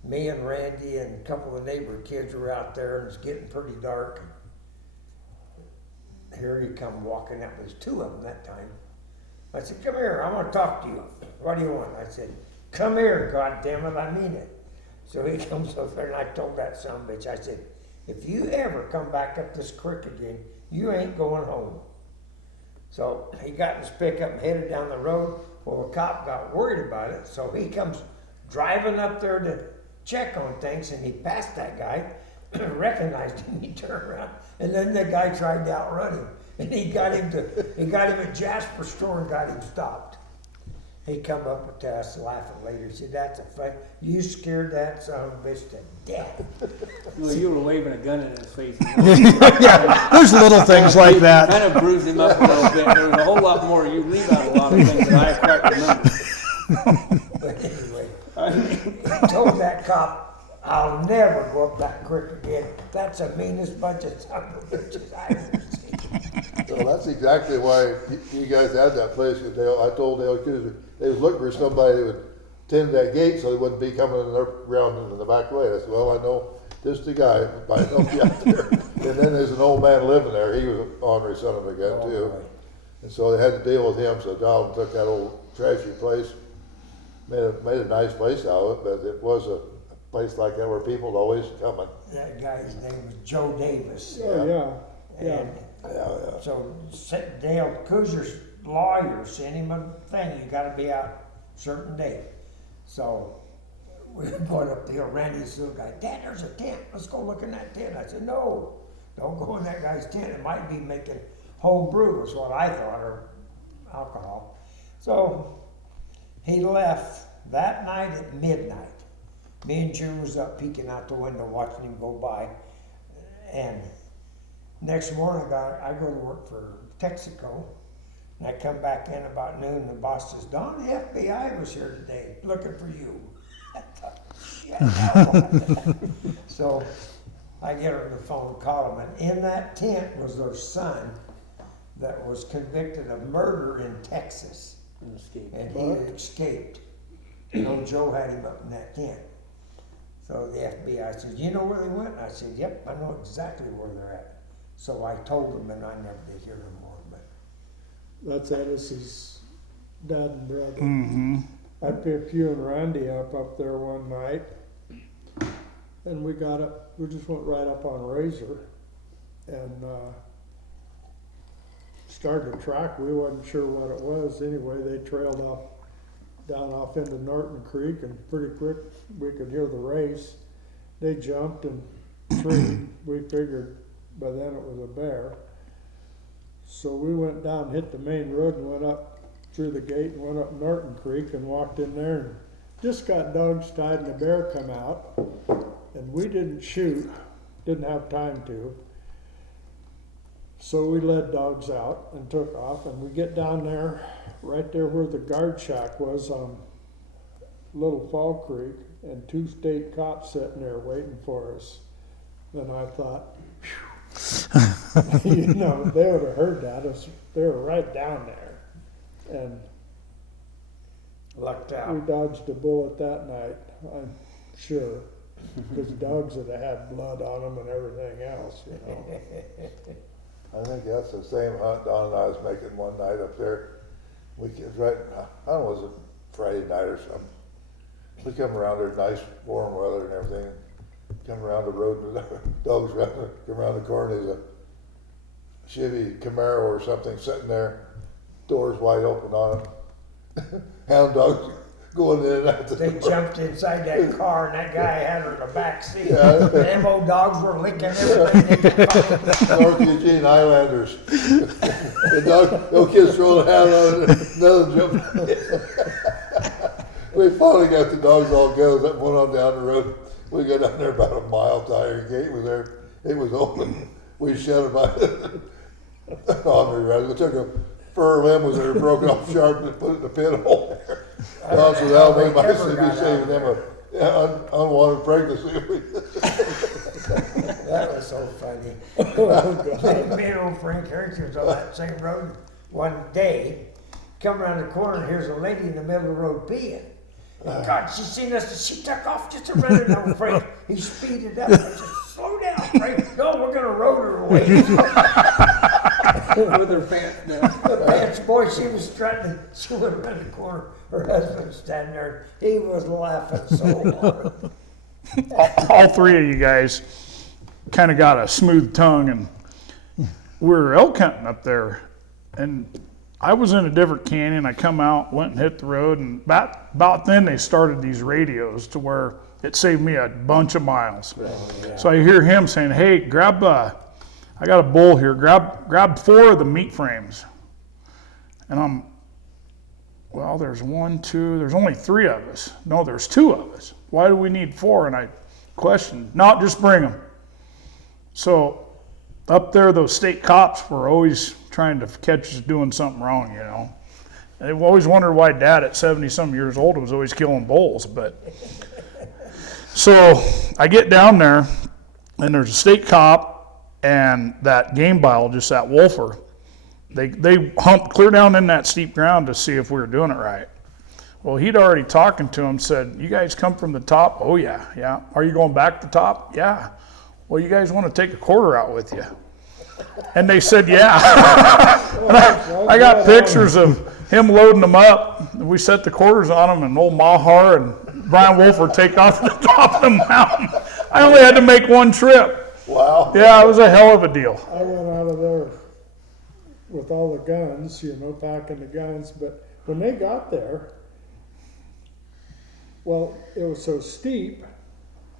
me and Randy and a couple of neighbor kids were out there, and it's getting pretty dark. Here he come walking out. There's two of them that time. I said, "Come here. I want to talk to you." "What do you want?" I said, "Come here, goddammit, I mean it." So he comes over there, and I told that son of a bitch, I said, "If you ever come back up this creek again, you ain't going home." So he got in his pickup and headed down the road. Well, the cop got worried about it, so he comes driving up there to check on things, and he passed that guy, recognized him, he turned around, and then the guy tried to outrun him, and he got him at Jasper's store and got him stopped. He come up to us laughing later. He said, "That's a fight. You scared that son of a bitch to death." Well, you were waving a gun in his face. Yeah, there's little things like that. Kind of bruised him up a little bit. There was a whole lot more. You leave out a lot of things that I quite remember. But anyway, he told that cop, "I'll never go up that creek again. That's the meanest bunch of son of a bitches I ever seen." So that's exactly why you guys had that place. Cause I told Dale, they was looking for somebody that would tend that gate so they wouldn't be coming around in the back way. I said, "Well, I know just the guy, but I know you out there." And then there's an old man living there. He was an ornery son of a gun too. boy. And so they had to deal with him. So Donald took that old trashy place, made a nice place out of it, but it was a place like that where people were always coming. That guy's name was Joe Davis. Oh, yeah, yeah. And Yeah. so Dale Coozer's lawyer sent him a thing, you gotta be out certain date. So we were going up the hill, Randy's little guy, Dad, there's a tent, let's go look in that tent. I said, no, don't go in that guy's tent, it might be making home brew is what I thought, or alcohol. So he left that night at midnight. Me and June was up peeking out the window watching him go by. And next morning I go to work for Texaco. And I come back in about noon and the boss says, Don, the FBI was here today looking for you. I thought, shit, no. So I get on the phone and call him. And in that tent was their son that was convicted of murder in Texas. And he had escaped. You know, Joe had him up in that tent. So the FBI said, you know where they went? I said, yep, I know exactly where they're at. So I told them, and I never did hear no more. But That's Edis's dad and brother. Mm-hmm. I picked you and Randy up there one night, and we just went right up on Razor, and started a track. We wasn't sure what it was. Anyway, they trailed down off into Norton Creek, and pretty quick we could hear the race. They jumped and treed. We figured by then it was a bear. So we went down, hit the main road, and went up through the gate and went up Norton Creek and walked in there and just got dogs tied, and the bear come out. And we didn't shoot, didn't have time to. So we led dogs out and took off, and we get down there, right there where the guard shack was on Little Fall Creek, and 2 state cops sitting there waiting for us. And I thought, you know, they would have heard that. They were right down there. And lucked we out. dodged a bullet that night, I'm sure, because dogs would have had blood on them and everything else, you know. I think that's the same hunt Don and I was making one night up there. We was right, I don't know, it was a Friday night or something. We come around there, nice warm weather and everything. Come around the road, and the dogs come around the corner. There's a Chevy Camaro or something sitting there, doors wide open on it. Hound dogs going in and out. They jumped inside that car, and that guy had her in the back seat. Yeah. Them old dogs were licking everything they could find. North Eugene Highlanders. The no kids throwing a hat on it, another jump. We finally got the dogs all gathered up, went on down the road. We got down there about a mile, Tiger Gate was there. It was open. We shut about it. We took a fur limb was there, broken off sharp, and put it in the pinhole there. Also, that way might be saving them an unwanted pregnancy. That was so funny. Me and old Frank Harris was on that same road one day. Come around the corner, and here's a lady in the middle of the road peeing. And God, she seen us, she took off just a minute. And old Frank, he speeded up. I said, slow down, Frank. No, we're gonna road her away. With her pants down. The pants, boy, she was strutting. She went around the corner. Her husband was standing there. He was laughing so hard. All 3 of you guys kind of got a smooth tongue, and we were elk hunting up there, and I was in a different canyon. I come out, went and hit the road, and about then they started these radios to where it saved me a bunch of miles. So I hear him saying, hey, I got a bull here, grab 4 of the meat frames. And well, there's 1, 2, there's only 3 of us. No, there's 2 of us. Why do we need 4? And I questioned, no, just bring them. So up there, those state cops were always trying to catch us doing something wrong, you know. And they've always wondered why Dad at 70-some years old was always killing bulls. But so I get down there, and there's a state cop and that game biologist, that wolfer. They humped clear down in that steep ground to see if we were doing it right. Well, he'd already talking to him, said, you guys come from the top? Oh, yeah. Are you going back to the top? Yeah. Well, you guys want to take a quarter out with you? And they said, yeah. I got pictures of him loading them up. We set the quarters on them, and old Mahar and Brian Wolfer take off to the top of the mountain. I only had to make 1 trip. Wow. Yeah, it was a hell of a deal. I went out of there with all the guns, packing the guns. But when they got there, well, it was so steep,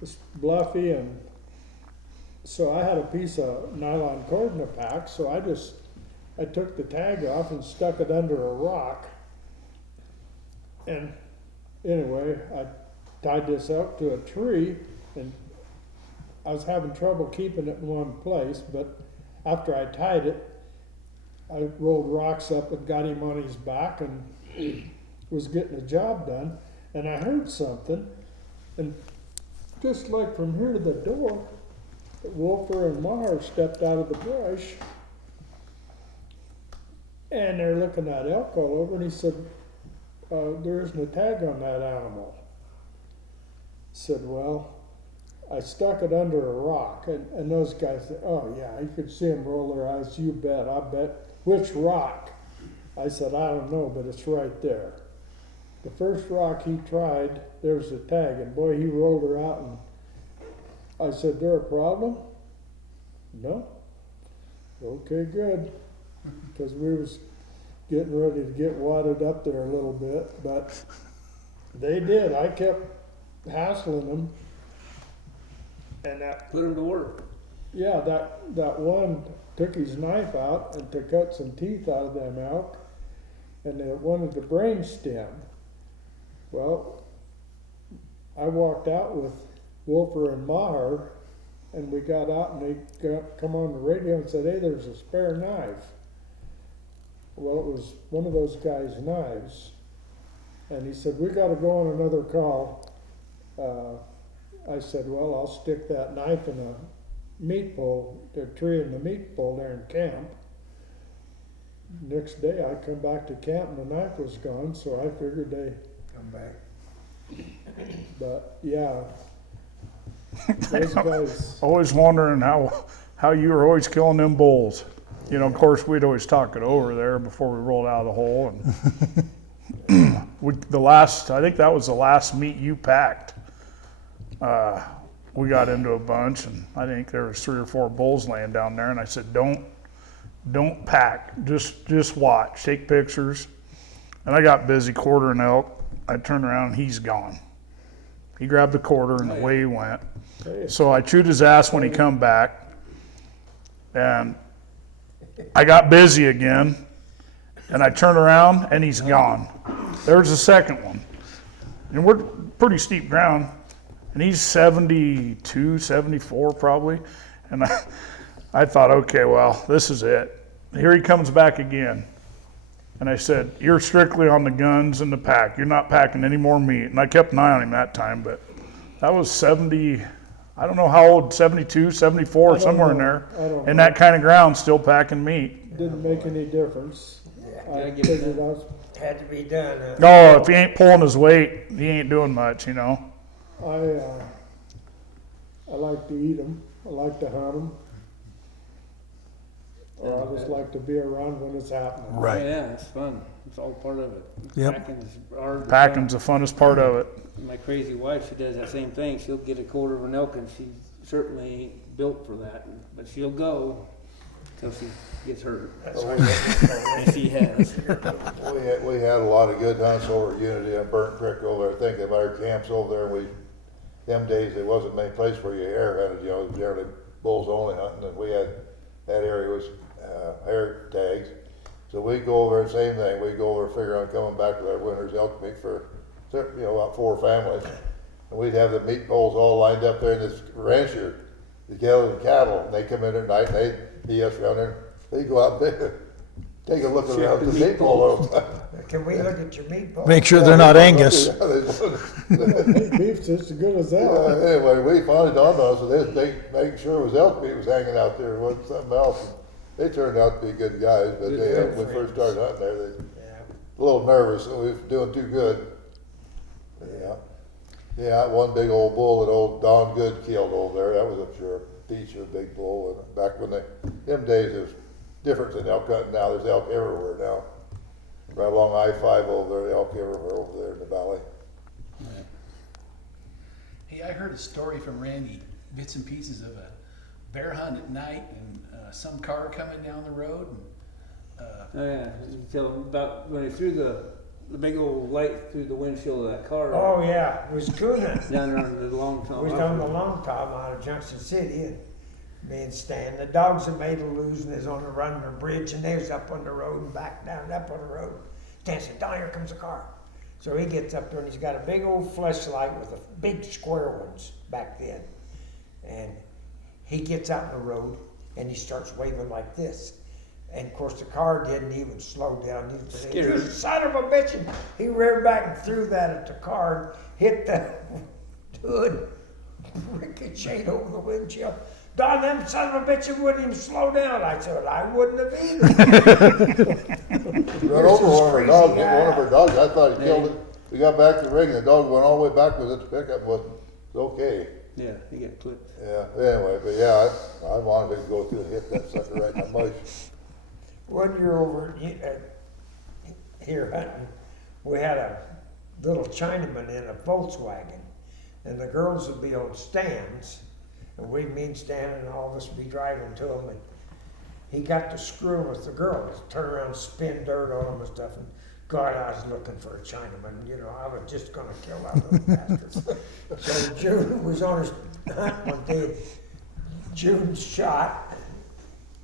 it's bluffy, and so I had a piece of nylon cord in the pack, so I took the tag off and stuck it under a rock. And anyway, I tied this up to a tree, and I was having trouble keeping it in one place, but after I tied it, I rolled rocks up and got him on his back and was getting the job done. And I heard something, and just like from here to the door, Wolfer and Maher stepped out of the brush, and they're looking at elk all over, and he said, there isn't a tag on that animal. I said, well, I stuck it under a rock, and those guys said, oh yeah, you could see them roll their eyes, you bet, I bet. Which rock? I said, I don't know, but it's right there. The first rock he tried, there was a tag, and boy, he rolled her out, and I said, there a problem? No. Okay, good. Because we was getting ready to get wadded up there a little bit, but they did. I kept hassling them. And Put them to work. yeah, that one took his knife out and to cut some teeth out of them elk, and they wanted the brain stem. Well, I walked out with Wolfer and Maher, and we got out, and they come on the radio and said, hey, there's a spare knife. Well, it was one of those guys' knives, and he said, we got to go on another call. I said, well, I'll stick that knife in a meat pole, the tree in the meat pole there in camp. Next day I come back to camp and the knife was gone, so I figured they Come back. But yeah, those guys. Always wondering how you were always killing them bulls. Of course, we'd always talk it over there before we rolled out of the hole. And I think that was the last meat you packed. We got into a bunch, and I think there was 3 or 4 bulls laying down there. And I said, don't pack, just watch, take pictures. And I got busy quartering elk. I turned around, and he's gone. He grabbed the quarter, and away he went. So I chewed his ass when he come back, and I got busy again, and I turned around, and he's gone. There's the second one. And we're pretty steep ground, and he's 72, 74 probably. And I thought, okay, well, this is it. Here he comes back again. And I said, you're strictly on the guns and the pack. You're not packing any more meat. And I kept an eye on him that time, but that was 70, I don't know how old, 72, 74, somewhere in there. In that kind of ground, still packing meat. Didn't make any difference. I figured I was, Had to be done. Oh, if he ain't pulling his weight, he ain't doing much, I like to eat them. I like to hunt them. Or I just like to be around when it's happening. Right. Oh, yeah, it's fun. It's all part of it. Yep. Packing's the funnest part of it. My crazy wife, she does that same thing. She'll get a quarter of an elk, and she certainly ain't built for that. But she'll go till she gets hurt. And she has. We had a lot of good hunts over at Unity and Burnt Creek over there. Thinking about our camps over there, them days there wasn't many places where you air hunted. It was generally bulls only hunting, and we had that area was air tags. So we go over the same thing. We go over figure on coming back with our winter's elk meat for about 4 families, and we'd have the meat poles all lined up there in this rancher, the cattle, and they come in at night and they be us around there. They go out there, take a look around the meat pole all the time. Can we look at your meat pole? Make sure they're not Angus. Beef's just as good as that. Anyway, we finally dawned on us with this, making sure it was elk meat was hanging out there, it wasn't something else. They turned out to be good guys, but when we first started hunting there, they a little nervous, so we were doing too good. Yeah, one big old bull that old Don Good killed over there, that was a sure feature, a big bull. And back when them days, it was different than elk hunting now. There's elk everywhere now. Right along I-5 over there, the elk everywhere over there in the valley. Hey, I heard a story from Randy, bits and pieces of a bear hunt at night, and some car coming down the road, and Oh, yeah, you tell them about when he threw the big old light through the windshield of that car. Oh, yeah, it was cool hunting. Down there on the long top. We was on the Long Tom out of Junction City, and me and Stan, the dogs had made a lose, and they was on the run to the bridge, and they was up on the road and back down, up on the road. Stan said, "Don, here comes a car." So he gets up there, and he's got a big old flashlight with the big square ones back then. And he gets out in the road, and he starts waving like this. And of course, the car didn't even slow down. He was Scared. "You son of a bitch!" And he reared back and threw that at the car, hit the hood, ricocheted over the windshield. "Don, them son of a bitch wouldn't even slow down." I said, "I wouldn't have either." Run over one of our crazy dogs, guy. one of our dogs, I thought he killed it. We got back to the ring and the dog went all the way back with its pickup, wasn't okay. Yeah, he got clipped. Yeah, anyway, but yeah, I wanted to go through and hit that sucker right in the mush. One year over here hunting, we had a little Chinaman in a Volkswagen, and the girls would be on stands, and me and Stan and all of us would be driving to him, and he got to screwing with the girls, turn around, spin dirt on them and stuff, and God, I was looking for a Chinaman, you know, I was just gonna kill that little bastard. So June was on his hunt one day, June shot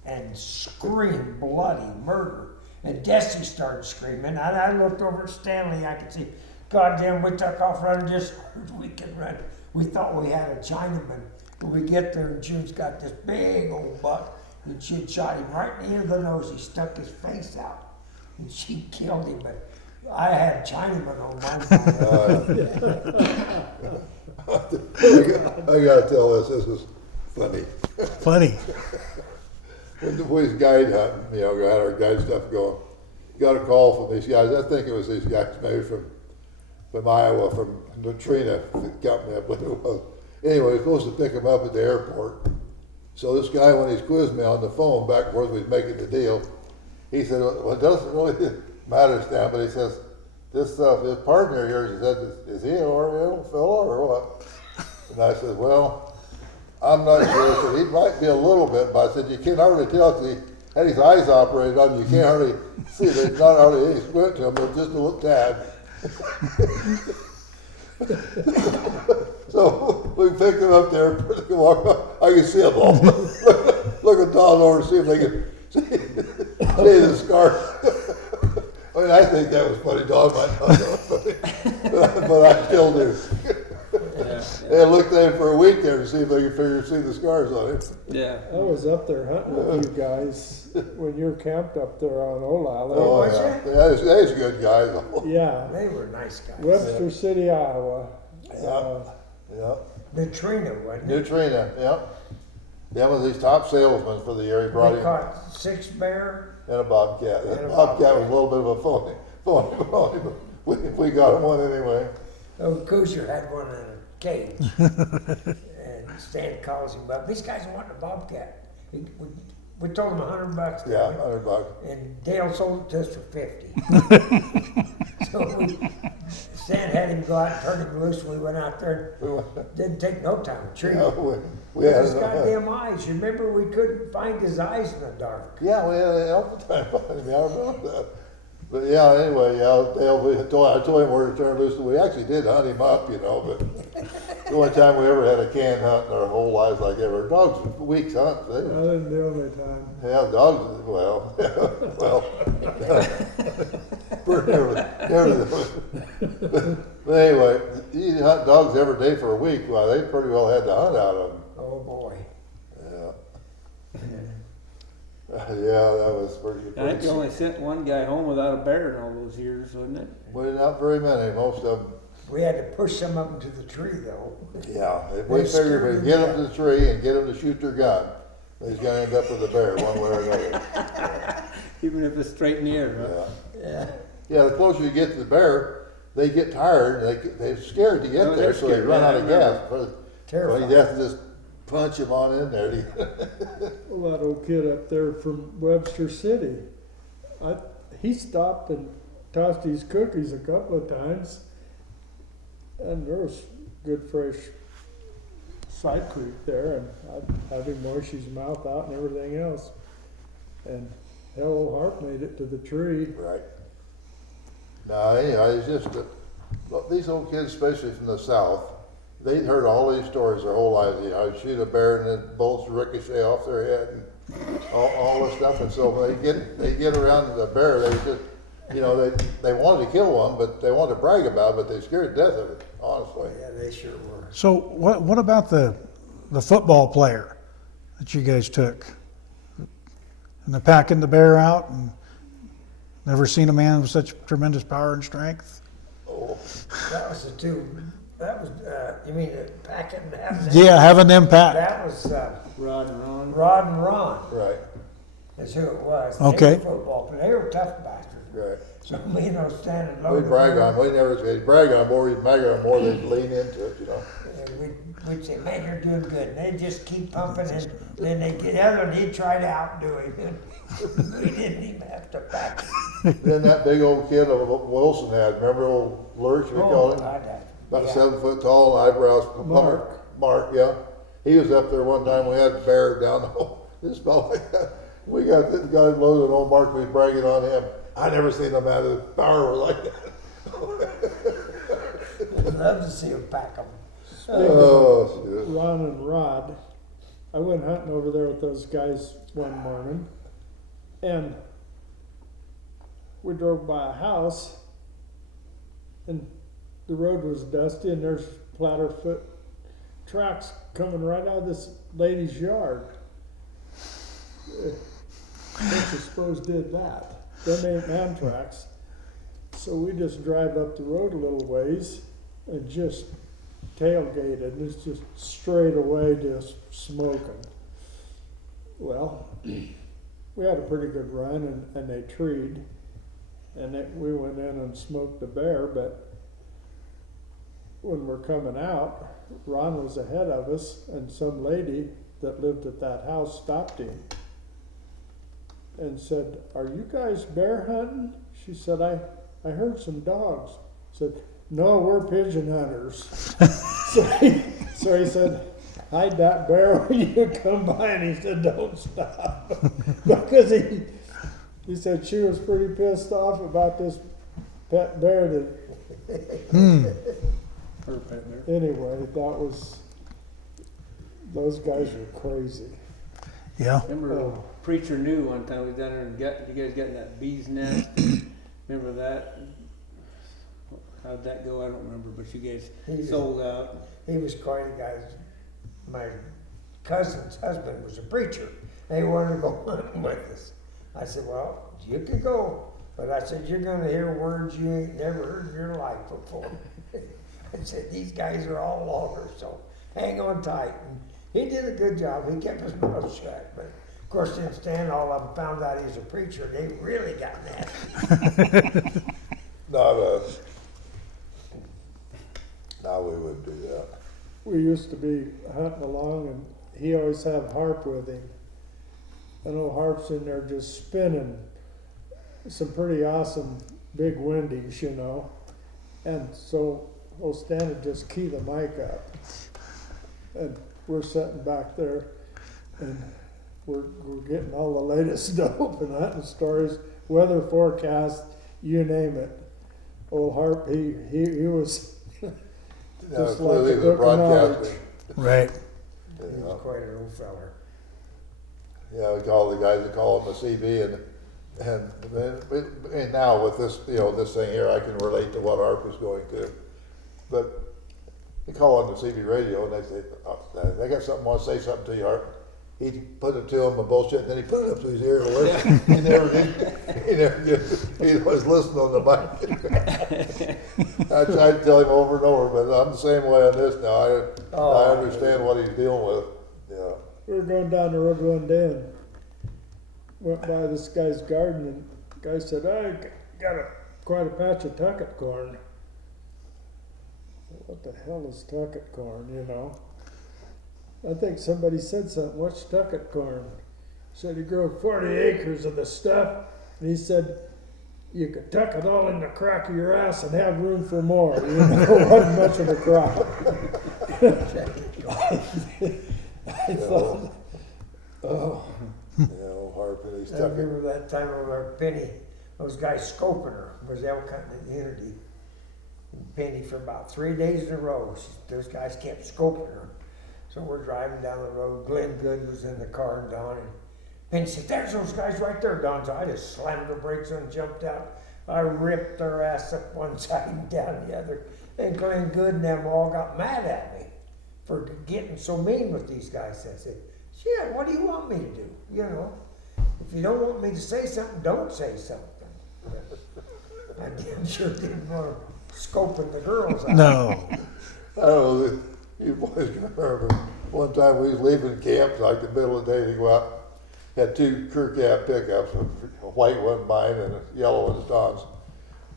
and screamed bloody murder. And Desi started screaming, and I looked over at Stanley, I could see, goddamn, we took off running just as hard as we could run. We thought we had a Chinaman. When we get there, and June's got this big old buck, and she'd shot him right in the end of the nose. He stuck his face out, and she killed him, but I had Chinaman on my I gotta tell this is funny. Funny. When we was guide hunting, you know, had our guide stuff going, got a call from these guys, I think it was these guys maybe from Iowa, from the Trina company, I believe it was. Anyway, we were supposed to pick him up at the airport. So this guy, when he's quizzed me on the phone back and forth, we was making the deal, he said, "Well, it doesn't really matter, Stan," but he says, this partner of yours, he said, "Is he an Oriental fella or what?" And I said, "Well, I'm not sure." I said, "He might be a little bit," but I said, "You can't hardly tell because he had his eyes operated on. You can't hardly see. There's not hardly any squint to him, but just a little tad." So we picked him up there, walk up, I can see them all. Looking down over to see if they can see the scar. I mean, I think that was funny. Dog might not know it funny, but I still do. They looked at him for a week there to see if they could see the scars on him. Yeah. I was up there hunting with you guys when you're camped up there on Ola. Oh, was yeah. you? They's good guys. Yeah, They were nice guys. Webster City, Iowa. Yeah. Neutrino, wasn't it? Neutrina, yeah. That was his top salesman for the year. He brought We him caught 6 bear. and a bobcat. And a Bobcat was bobcat. a little bit of a phony, but we got him one anyway. Oh, Kushner had one in a cage. And Stan calls him up. These guys want a bobcat. We told him $100. Yeah, didn't we? $100. And Dale sold it to us for 50. So Stan had him go out and turn him loose. We went out there. Didn't take no time to treat Yeah, him. we had His it. goddamn eyes. You remember we couldn't find his eyes in the dark. Yeah, we had an elephant time finding him. I remember that. But yeah, anyway, I told him where to turn loose. We actually did hunt him up, you know, but the one time we ever had a canned hunt in our whole lives like ever. Dogs, weeks hunt. I didn't the only time. Yeah, dogs, well, everything. But anyway, you hunt dogs every day for a week. Well, they pretty well had to hunt out of them. Oh boy. Yeah. Yeah, that was pretty I think you only sent one guy home without a bear in all those years, wasn't it? Well, not very many. Most of them. We had to push some of them to the tree though. Yeah, if we figured if we get them to the tree and get them to shoot their gun, they's gonna end up with a bear one way or another. Even if it's straight in the air, huh? Yeah. Yeah, the closer you get to the bear, they get tired. They're scared to get Oh, there, they're so they scared, run yeah, out I of remember. gas. So Terrifying. you have to just punch them on in there. Well, that old kid up there from Webster City, he stopped and tossed his cookies a couple of times, and there was good fresh side creek there, and I'd have him wash his mouth out and everything else. And Hell, old Harp made it to the tree. Right. No, anyhow, it's just that, look, these old kids, especially from the south, they'd heard all these stories their whole lives. You know, I'd shoot a bear and then bullets ricochet off their head and all this stuff. And so when they get around the bear, they just, you know, they wanted to kill one, but they wanted to brag about it, but they scared to death of it, honestly. Yeah, they sure were. So what about the football player that you guys took? And the packing the bear out and never seen a man with such tremendous power and strength? Oh, That was the two, that was, you mean the packet and having that? Yeah, having them packed. That was Rod and Ron. Rod and Ron, right, that's who it was. Okay. They were football, but they were tough bastards. right. So me and those standing We'd loaded. brag on, we never, they'd brag on more, we'd brag on more, they'd lean into it, you know. We'd say, man, you're doing good. And they'd just keep pumping, and then they'd get the other one, he'd try to outdo him. We didn't even have to back. Then that big old kid of Wilson had, remember old Lurch, we called him? About Yeah. 7 foot tall, eyebrows. Mark, yeah. He was up there one time, we had a bear down the hole, this fella like that. We got this guy loaded, and old Mark was bragging on him. I never seen a man with power like that. I'd love to see him pack them. Oh, shit. Ron and Rod, I went hunting over there with those guys one morning, and we drove by a house, and the road was dusty, and there's platterfoot tracks coming right out of this lady's yard. What you suppose did that? Them ain't man tracks. So we just drive up the road a little ways and just tailgated, and it's just straight away just smoking. Well, we had a pretty good run, and they treed, and we went in and smoked the bear, but when we're coming out, Ron was ahead of us, and some lady that lived at that house stopped him and said, "Are you guys bear hunting?" She said, I heard some dogs. I said, "No, we're pigeon hunters." so he said, "Hide that bear when you come by," and he said, "Don't stop." Because he said she was pretty pissed off about this pet bear that, Her pet bear. anyway, those guys were crazy. Yeah. Remember Preacher Knew one time we was down there and you guys got in that bee's nest. Remember that? How'd that go? I don't remember, but you guys sold out. He was quite a guy. My cousin's husband was a preacher. They wanted to go hunting with us. I said, "Well, you can go." But I said, "You're going to hear words you ain't never heard in your life before." I said, "These guys are all loggers, so hang on tight." And he did a good job. He kept his mouth shut. But of course, since then, all of them found out he was a preacher. They really got nasty. Not us. No, we wouldn't do that. We used to be hunting along, and he always had Harp with him. And old Harp's in there just spinning some pretty awesome big windies, you know. And so old Stan would just key the mic up. And we're sitting back there, and we're getting all the latest dope and hunting stories, weather forecast, you name it. Old Harp, he was just like Clearly a the book of knowledge. broadcasting. Right. He was quite an old feller. Yeah, we call the guys that call him the CB, and now with this, this thing here, I can relate to what Arp is going through. But you call on the CB radio, and they say, "They got something, want to say something to you, Arp." He put it to him, a bullshit, and then he put it up to his ear and listened. He never did. He was listening on the mic. I tried to tell him over and over, but I'm the same way on this now. I understand what he's dealing with. Yeah. We were going down the road one day and went by this guy's garden, and the guy said, "I got quite a patch of tucket corn." What the hell is tucket corn, you know? I think somebody said something, "What's tucket corn?" Said he grew 40 acres of the stuff, and he said, "You could tuck it all in the crack of your ass and have room for more." You know, it wasn't much of a crop. I thought, oh. Harp and They I stuck it. remember that time over Penny, those guys scoping her, was elk hunting in Unity. And Penny for about 3 days in a row, those guys kept scoping her. So we're driving down the road, Glenn Good was in the car and Don, and Penny said, there's those guys right there, Don. So I just slammed the brakes on and jumped out. I ripped their ass up one side and down the other. And Glenn Good and them all got mad at me for getting so mean with these guys. I said, shit, what do you want me to do? You know, if you don't want me to say something, don't say something. I damn sure didn't want to scoping the girls out. No. I don't know, you boys can remember, one time we was leaving camp, like the middle of the day to go out, had 2 crew cab pickups, a white one mine and a yellow one's Don's.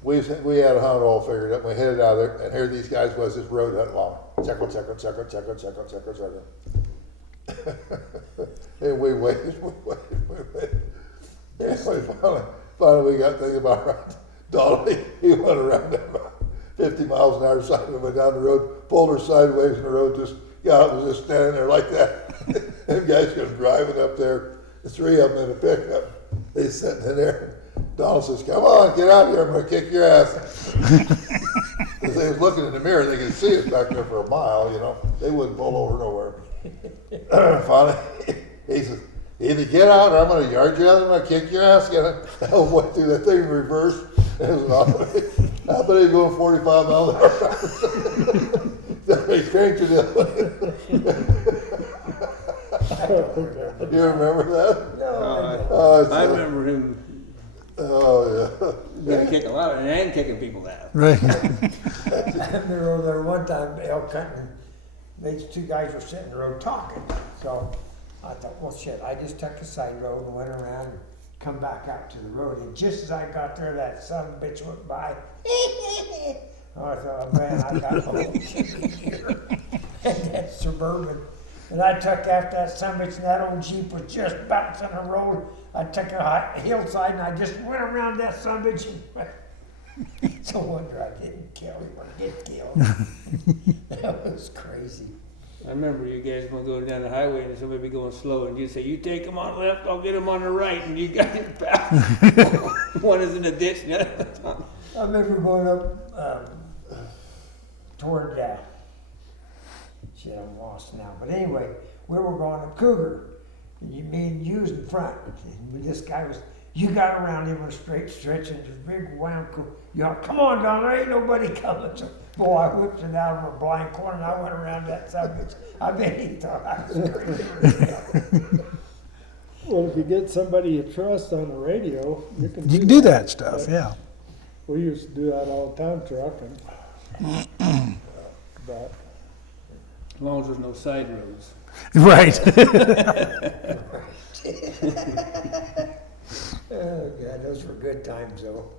We had a hunt all figured out, we headed out there, and here these guys was just road hunting along. Check. And we waited. And finally we got thinking about right. Donnie, he went around that about 50 miles an hour side and went down the road, pulled her sideways in the road, just got out and was just standing there like that. Them guys come driving up there, the 3 of them in a pickup. They sitting in there. Donald says, come on, get out here, I'm gonna kick your ass. Because they was looking in the mirror, they could see us back there for a mile, you know. They wouldn't pull over nowhere. Finally, he says, either get out or I'm gonna yard you out, I'm gonna kick your ass. I went through that thing in reverse. It was an auto. I bet he was going 45 miles an hour. They cranked it up. You remember that? No, I remember him Oh, gonna kick a lot and kicking people out. Right. I remember over there one time elk hunting, these 2 guys were sitting in the road talking. So I thought, well, shit, I just took a side road and went around and come back out to the road. And just as I got there, that son of a bitch went by. Oh, I thought, oh, man, I got home here. And that Suburban. And I took after that son of a bitch, and that old Jeep was just bouncing the road. I took a hillside and I just went around that son of a bitch. It's a wonder I didn't kill him or get killed. That was crazy. I remember you guys gonna go down the highway and somebody be going slow and you say, you take them on the left, I'll get them on the right, and you got it back. One is in the ditch and the other one. I remember going up toward shit, I'm lost now. But anyway, we were going to Cougar. And me and you was in front. And this guy was, you got around him on a straight stretch and this big wound. You know, come on, Don, there ain't nobody coming. So, boy, I whipped it out of a blind corner and I went around that subject. I bet he thought I was crazy. Well, if you get somebody you trust on the radio, you can You can do that stuff, yeah. We used to do that all the time trucking. But As long as there's no side roads. Right. Oh, God, those were good times, though.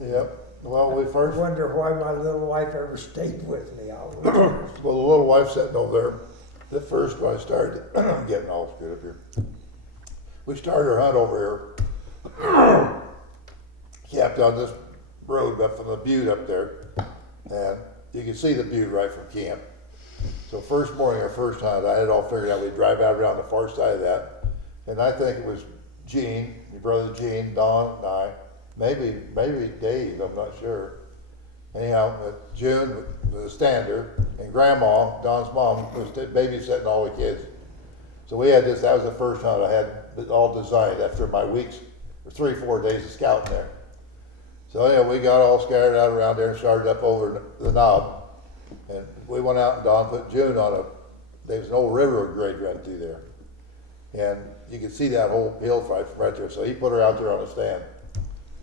Yep. Well, we I first, wonder why my little wife ever stayed with me all the well, time. the little wife sitting over there, the first when I started getting all screwed up here. We started our hunt over here. Camped on this road up from the butte up there. And you can see the butte right from camp. So first morning, our first hunt, I had it all figured out. We'd drive out around the far side of that. And I think it was Gene, your brother Gene, Don, and I. Maybe Dave, I'm not sure. Anyhow, June was a stander, and Grandma, Don's mom, was babysitting all the kids. So we had this, that was the first hunt I had it all designed after my weeks, or 3-4 days of scouting there. So anyway, we got all scattered out around there and started up over the knob. And we went out and Don put June on there was an old railroad grade run through there. And you could see that whole hillside from right there. So he put her out there on a stand.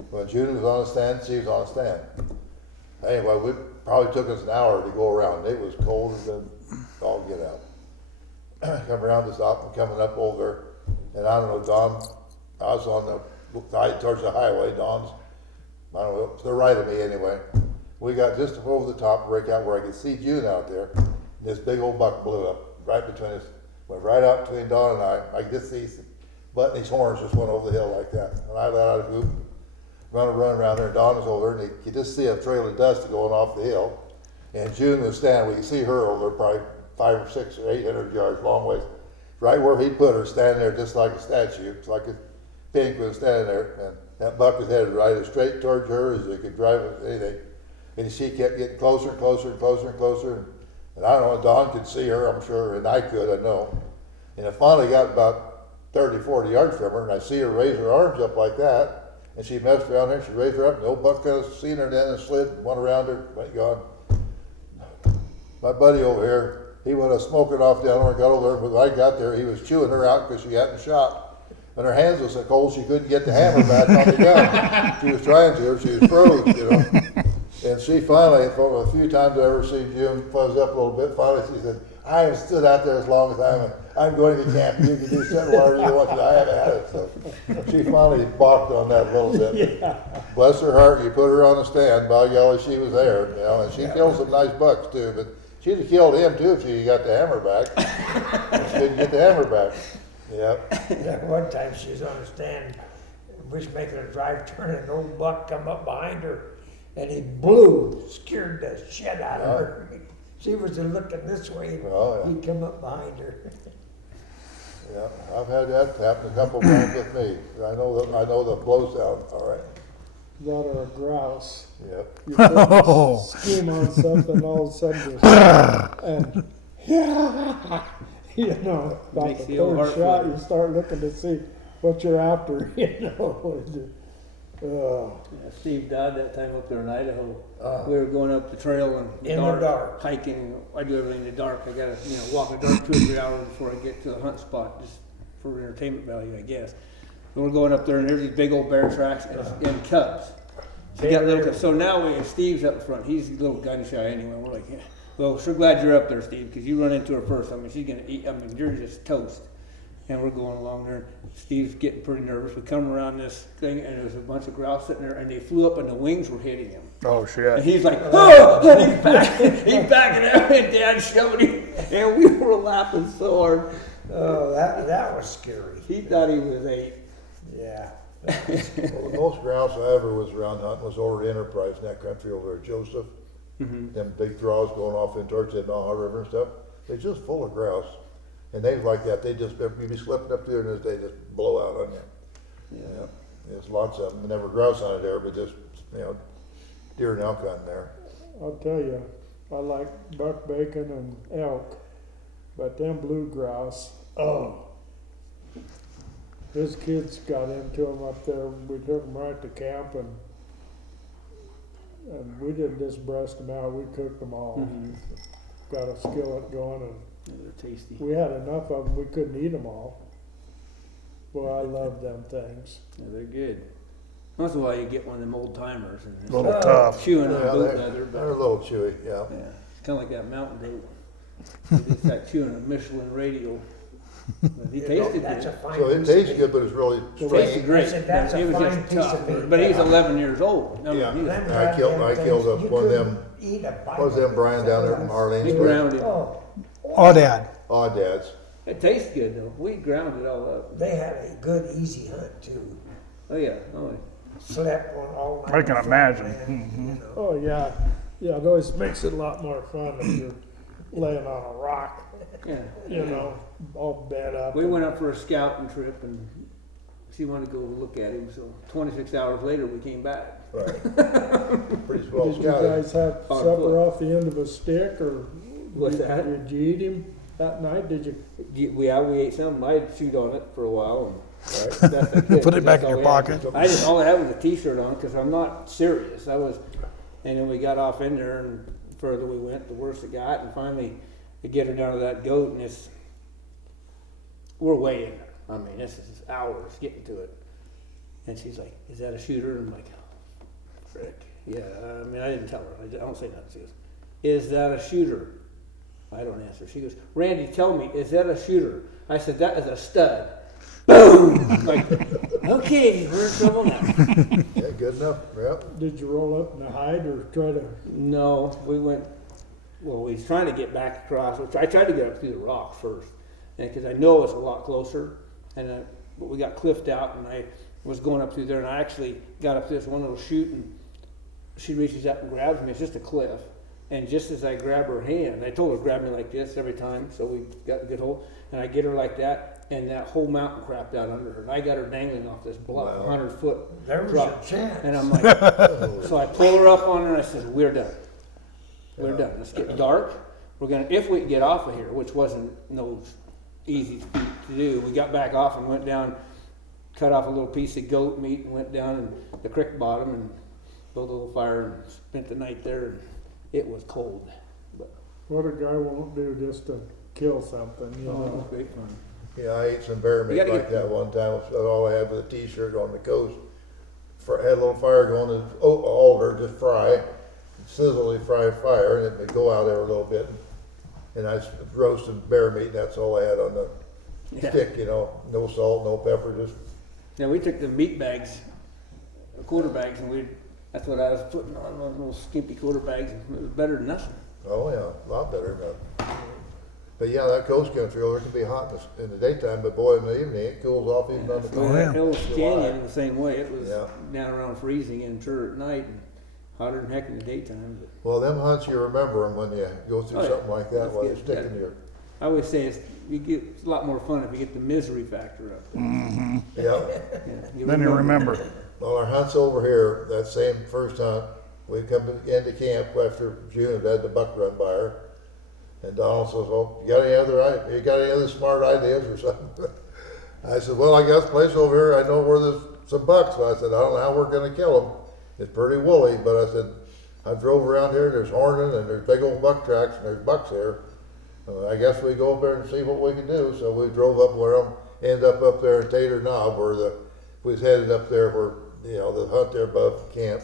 When June was on a stand, she was on a stand. Anyway, we probably took us an hour to go around. It was cold as all get out. Come around the stop and coming up over, and I don't know, Don, I was on the side towards the highway. Don's, I don't know, to the right of me anyway. We got just over the top breakout where I could see June out there. And this big old buck blew up right between us, went right out between Don and I. I could just see his butt and his horns just went over the hill like that. And I let out a whoop, run around there, and Don was over there, and you could just see a trail of dust going off the hill. And June was standing, we could see her over there probably 500 or 600 or 800 yards long ways. right where he put her, standing there just like a statue. It's like a pink was standing there, and that buck was headed right as straight towards her as they could drive it, anything. And she kept getting closer and closer and closer and closer. And I don't know, Don could see her, I'm sure, and I could, I know. And I finally got about 30, 40 yards from her, and I see her raise her arms up like that. And she messed around there, she raised her up, and the old buck kind of seen her then and slid and went around her, went gone. My buddy over here, he went smoking off down there and got over there. When I got there, he was chewing her out because she hadn't shot. And her hands were so cold she couldn't get the hammer back on the gun. She was trying to, she was froze, you know. And she finally, from a few times I ever seen June fuzz up a little bit, finally she said, I have stood out there as long as I'm going to camp. You can do something whatever you want to. I haven't had it. So she finally balked on that a little bit. Yeah. Bless her heart, you put her on the stand, by golly, she was there, you know, and she killed some nice bucks too, but she'd have killed him too if she got the hammer back. She didn't get the hammer back. Yep. That one time she was on the stand, we was making a drive turn, and an old buck come up behind her, and he blew, scared the shit out of her. She was looking this way, and Oh, yeah. he come up behind her. Yeah, I've had that happen a couple of times with me. I know the blow sound, all right. That or a grouse. Yep. You put a scheme on something, all of a sudden just, and you know, about Makes the the old third heart shot, flutter. you start looking to see what you're after, you know. Yeah, Steve died that time up there in Idaho. We were going up the trail and In the dark. hiking. I do everything in the dark. I gotta walk the dark 2 or 3 hours before I get to the hunt spot, just for entertainment value, I guess. And we're going up there, and there's these big old bear tracks and cubs. So now Steve's up front. He's a little gun shy anyway. We're like, yeah. Well, sure glad you're up there, Steve, because you run into her first. I mean, she's gonna eat. I mean, you're just toast. And we're going along there. Steve's getting pretty nervous. We come around this thing, and there's a bunch of grouse sitting there, and they flew up, and the wings were hitting him. Oh, And shit. he's like, oh! And he's backing out, and Dad shoving him. And we were laughing so hard. Oh, that was scary. He thought he was 8. Yeah. Well, the most grouse I ever was around hunting was over at Enterprise in that country over there, Joseph. Them big draws going off in towards the Naha River and stuff. They're just full of grouse. And they like that. They just, you'd be slipping up there and they just blow out on you. Yeah. There's lots of them. Never grouse hunted there, but just, deer and elk hunting there. I'll tell you, I like buck bacon and elk, but them blue grouse, his kids got into them up there. We took them right to camp, and we didn't just breast them out, we cooked them all. Got a skillet going, and They're tasty. we had enough of them, we couldn't eat them all. Boy, I love them things. Yeah, they're good. Once in a while, you get one of them old timers and it's A little tough. chewing on Yeah, boot they're leather, but a little chewy, yeah. yeah, it's kind of like that mountain goat. It's like chewing a Michelin radio. But he tasted That's a good. fine So it piece of tastes meat. good, but it's really Tasted stringy. great. I said, that's a He was fine just piece tough. of meat. But he's 11 years old. I mean, Yeah. he was- Them I killed goddamn one of things, them you couldn't eat a bite What was of them it. Brian down there from he Arlene's? ground it. Oh, Audad. Awdads. It tastes good though. We ground it all up. they had a good, easy hunt too. Oh yeah. Oh, yeah. Slept on all night. I can before, imagine. man, you know. Oh, yeah, yeah, it always makes it a lot more fun if you're laying on a rock, Yeah. you know, all bed up. We went up for a scouting trip and she wanted to go look at him. So 26 hours later, we came back. Right. Pretty swell Did you scouted. guys have On supper foot. off the end of a stick, or What's that? did you eat him that night? Did you? We ate something. I chewed on it for a while. Right. And that's Put it back that's in your all we had. pocket. All I had was a T-shirt on because I'm not serious. And then we got off in there, and the further we went, the worse it got. And finally, we get her down to that goat, and we're way in there. I mean, this is hours getting to it. And she's like, "Is that a shooter?" And I'm like, "Oh, frick, yeah." I mean, I didn't tell her. I don't say nothing. She goes, "Is that a shooter?" I don't answer. She goes, "Randy, tell me, is that a shooter?" I said, "That is a stud." Boom! Like, okay, we're in trouble now. Yeah, good enough. Yep. Did you roll up in a hide or try to? No, we went. Well, we was trying to get back across. Which I tried to get up through the rocks first, because I know it's a lot closer. But we got cliffed out, and I was going up through there, and I actually got up this one little chute, and she reaches up and grabs me. It's just a cliff, And just as I grab her hand, I told her to grab me like this every time, so we got a good hold. And I get her like that, and that whole mountain crapped out under her. And I got her dangling off this bluff, Wow. 100-foot There was drop. a chance. And I'm like, so I pull her up on her and I said, we're done. We're done. Let's get dark. We're gonna, if we can get off of here, which wasn't no easy to do. We got back off and went down, cut off a little piece of goat meat and went down in the creek bottom and built a little fire and spent the night there. And it was cold. But What a guy won't do just to kill something, you it was know. great fun. Yeah, I ate some bear meat You gotta like that one time. That's all I had was a t-shirt on the coast. Had a little fire going, and alder, just fry, sizzly fire, and it would go out there a little bit. And I roasted bear meat, that's all I had on the Yeah. stick, you know, no salt, no pepper, just, Yeah, we took the meat bags, the quarter bags, and that's what I was putting on those little skimpy quarter bags. And it was better than nothing. oh yeah, a lot better than that. But yeah, that coast country, it can be hot in the daytime, but boy, in the evening, it cools off even on the Well, coast. that Hell's Canyon the same way. It was Yeah. down around freezing and sure at night and hotter than heck in the daytime. But Well, them hunts, you remember them when you go through Oh, yeah. something like that, That's while you're good. sticking your, I always say it's a lot more fun if you get the misery factor up. yeah. Yeah, Then you remember. Well, our hunts over here, that same first hunt, we come into camp after June had the buck run by her. And Donald says, well, you got any other smart ideas or something? I said, well, I got a place over here, I know where there's some bucks. So I said, I don't know how we're gonna kill them. It's pretty woolly, but I said, I drove around here, there's horning and there's big old buck tracks and there's bucks here. I guess we go up there and see what we can do. So we drove up where ended up there in Tater Knob where we was headed up there where, you know, the hunt there above the camp.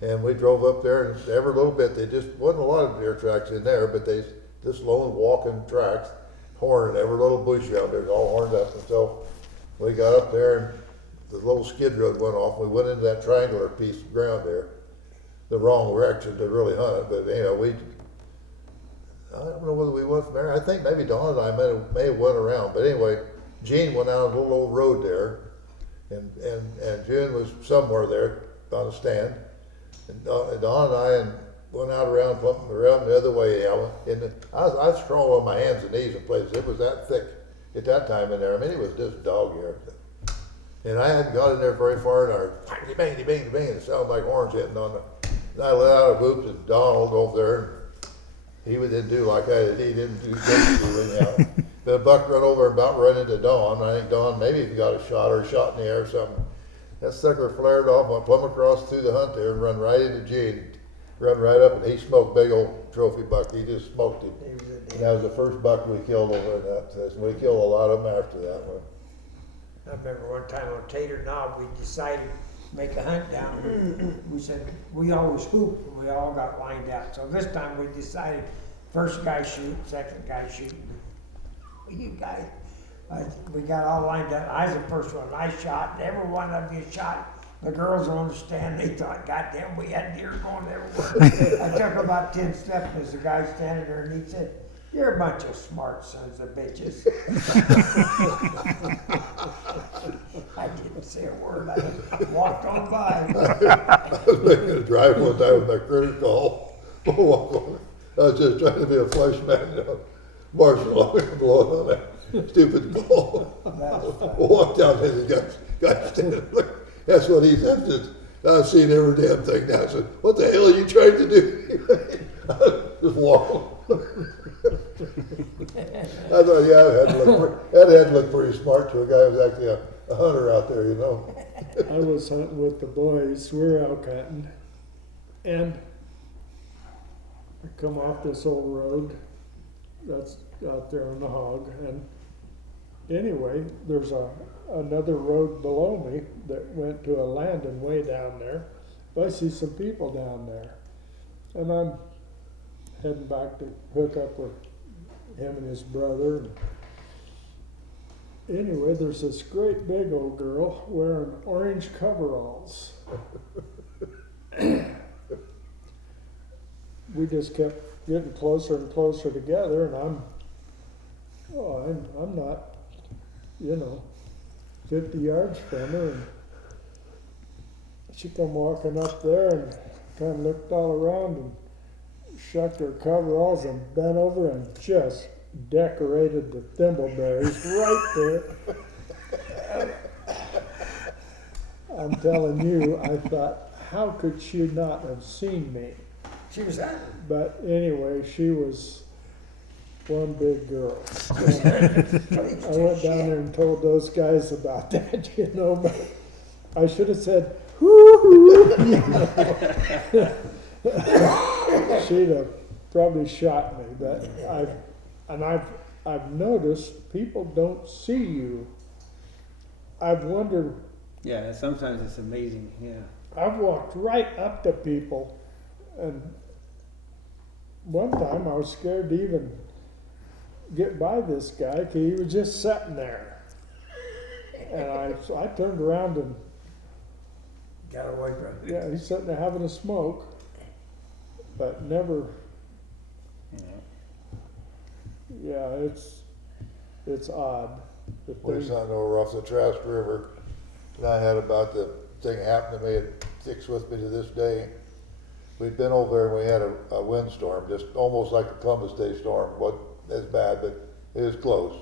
And we drove up there and every little bit, they just, wasn't a lot of deer tracks in there, but they just lone walking tracks, horning every little bush out there, all horned up. And so we got up there and the little skid road went off. We went into that triangular piece of ground there, the wrong direction to really hunt it. But you know, I don't know whether we went from there. I think maybe Don and I may have went around. But anyway, Gene went out on a little old road there, and June was somewhere there on a stand. And Don and I went out around the other way. I was crawling on my hands and knees in places. It was that thick at that time in there. I mean, it was just dog hair. And I hadn't got in there very far, and I heard bang, bang, bang, bang, and it sounded like horns hitting on the. And I let out a whoop, and Donald over there. He didn't do like I did. He didn't do anyhow. The buck run over and about run into Don. I think Don maybe he got a shot or a shot in the air or something. That sucker flared off, went plumb across through the hunt there and run right into Gene. Run right up, and he smoked big old trophy buck. He just smoked him. And that was the first buck we killed over in that place. We killed a lot of them after that one. I remember one time on Tater Knob, we decided to make a hunt down there. We said, we always hoop, and we all got lined out. So this time we decided, first guy shoot, second guy shoot. You guys, we got all lined up. I was the first one. I shot, and every one of you shot. The girls on the stand, they thought, goddamn, we had deer going everywhere. I took about 10 steps, and there's a guy standing there, and he said, you're a bunch of smart sons of bitches. I didn't say a word. I walked on by. I was making a drive one time with my critter call. I was just trying to be a flesh man, you know. Marshall, I'm blowing on that stupid call. Walked out there, the guy standing there. That's what he said. I've seen every damn thing now. I said, what the hell are you trying to do? Just walk. I thought, yeah, that had to look pretty smart to a guy who was actually a hunter out there, you know. I was hunting with the boys, we were elk hunting, and I come off this old road that's out there on the hog, and anyway, there's another road below me that went to a landing way down there. I see some people down there, and I'm heading back to hook up with him and his brother. And anyway, there's this great big old girl wearing orange coveralls. We just kept getting closer and closer together, and I'm not, 50 yards from her, and she come walking up there and kind of looked all around, and shucked her coveralls and bent over and just decorated the thimbleberries right there. I'm telling you, I thought, how could she not have seen me? She was happy. But anyway, she was one big girl. I went down there and told those guys about that, you know, but I should have said, whoo, you know. She'd have probably shot me, but I've noticed people don't see you. I've wondered, Yeah, sometimes it's amazing, yeah. I've walked right up to people, and one time I was scared to even get by this guy because he was just sitting there. And so I turned around and, Got away from it. yeah, he's sitting there having a smoke, but never, yeah, it's odd. The We thing- sat over off the Trask River, and I had about the thing happen to me, it sticks with me to this day. We'd been over there and we had a windstorm, just almost like a Columbus Day storm. Wasn't as bad, but it was close.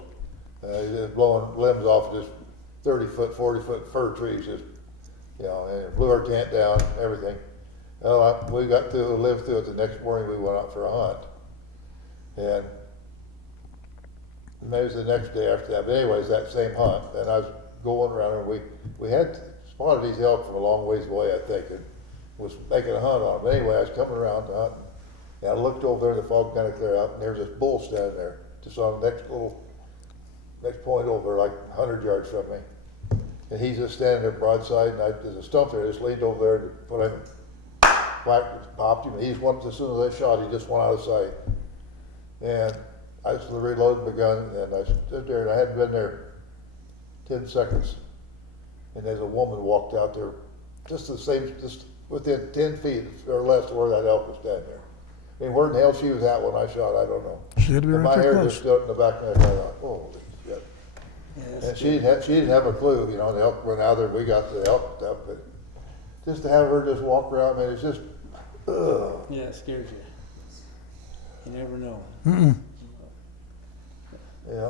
It was blowing limbs off just 30-foot, 40-foot fir trees, just, you know, and it blew our tent down, everything. Well, we got through, lived through it. The next morning we went out for a hunt. And maybe it was the next day after that, but anyways, that same hunt, and I was going around and we had spotted these elk from a long ways away, I think, and was making a hunt on them. But anyway, I was coming around to hunt, and I looked over there, the fog kind of cleared out, and there was this bull standing there, just on the next point over, like 100 yards from me. And he's just standing there broadside, and there's a stump there, I just leaned over there to put him, whacked, popped him, and he's one, as soon as I shot, he just went out of sight. And I just reloaded my gun, and I stood there, and I hadn't been there 10 seconds. And there's a woman walked out there, just within 10 feet or less of where that elk was standing there. I mean, where in the hell she was at when I shot, I don't know. She had to be And right my there hair close. just stood up in the back of my head, and I thought, holy shit. Yeah, And she didn't have a clue, you know, the elk went out there, we got the elk stuff, but just to have her just walk around, man, it's just, ugh. yeah, it scares you. You never know. Yeah.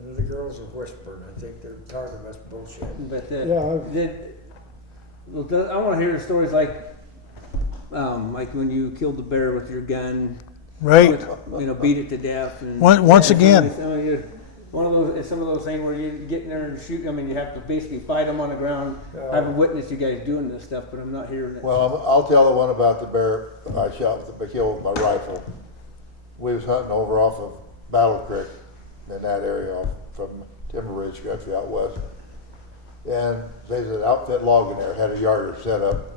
And the girls are whispering. I think they're tired of us bullshit. But Yeah. I want to hear the stories like when you killed the bear with your gun, Right. you know, beat it to death. And Once again. Some of those things where you get in there and shoot. I mean, you have to basically fight them on the ground. I have a witness you guys doing this stuff, but I'm not hearing it. Well, I'll tell the one about the bear I shot with the kill with my rifle. We was hunting over off of Battle Creek in that area from Timber Ridge country out west. And there's an outfit log in there, had a yarder set up.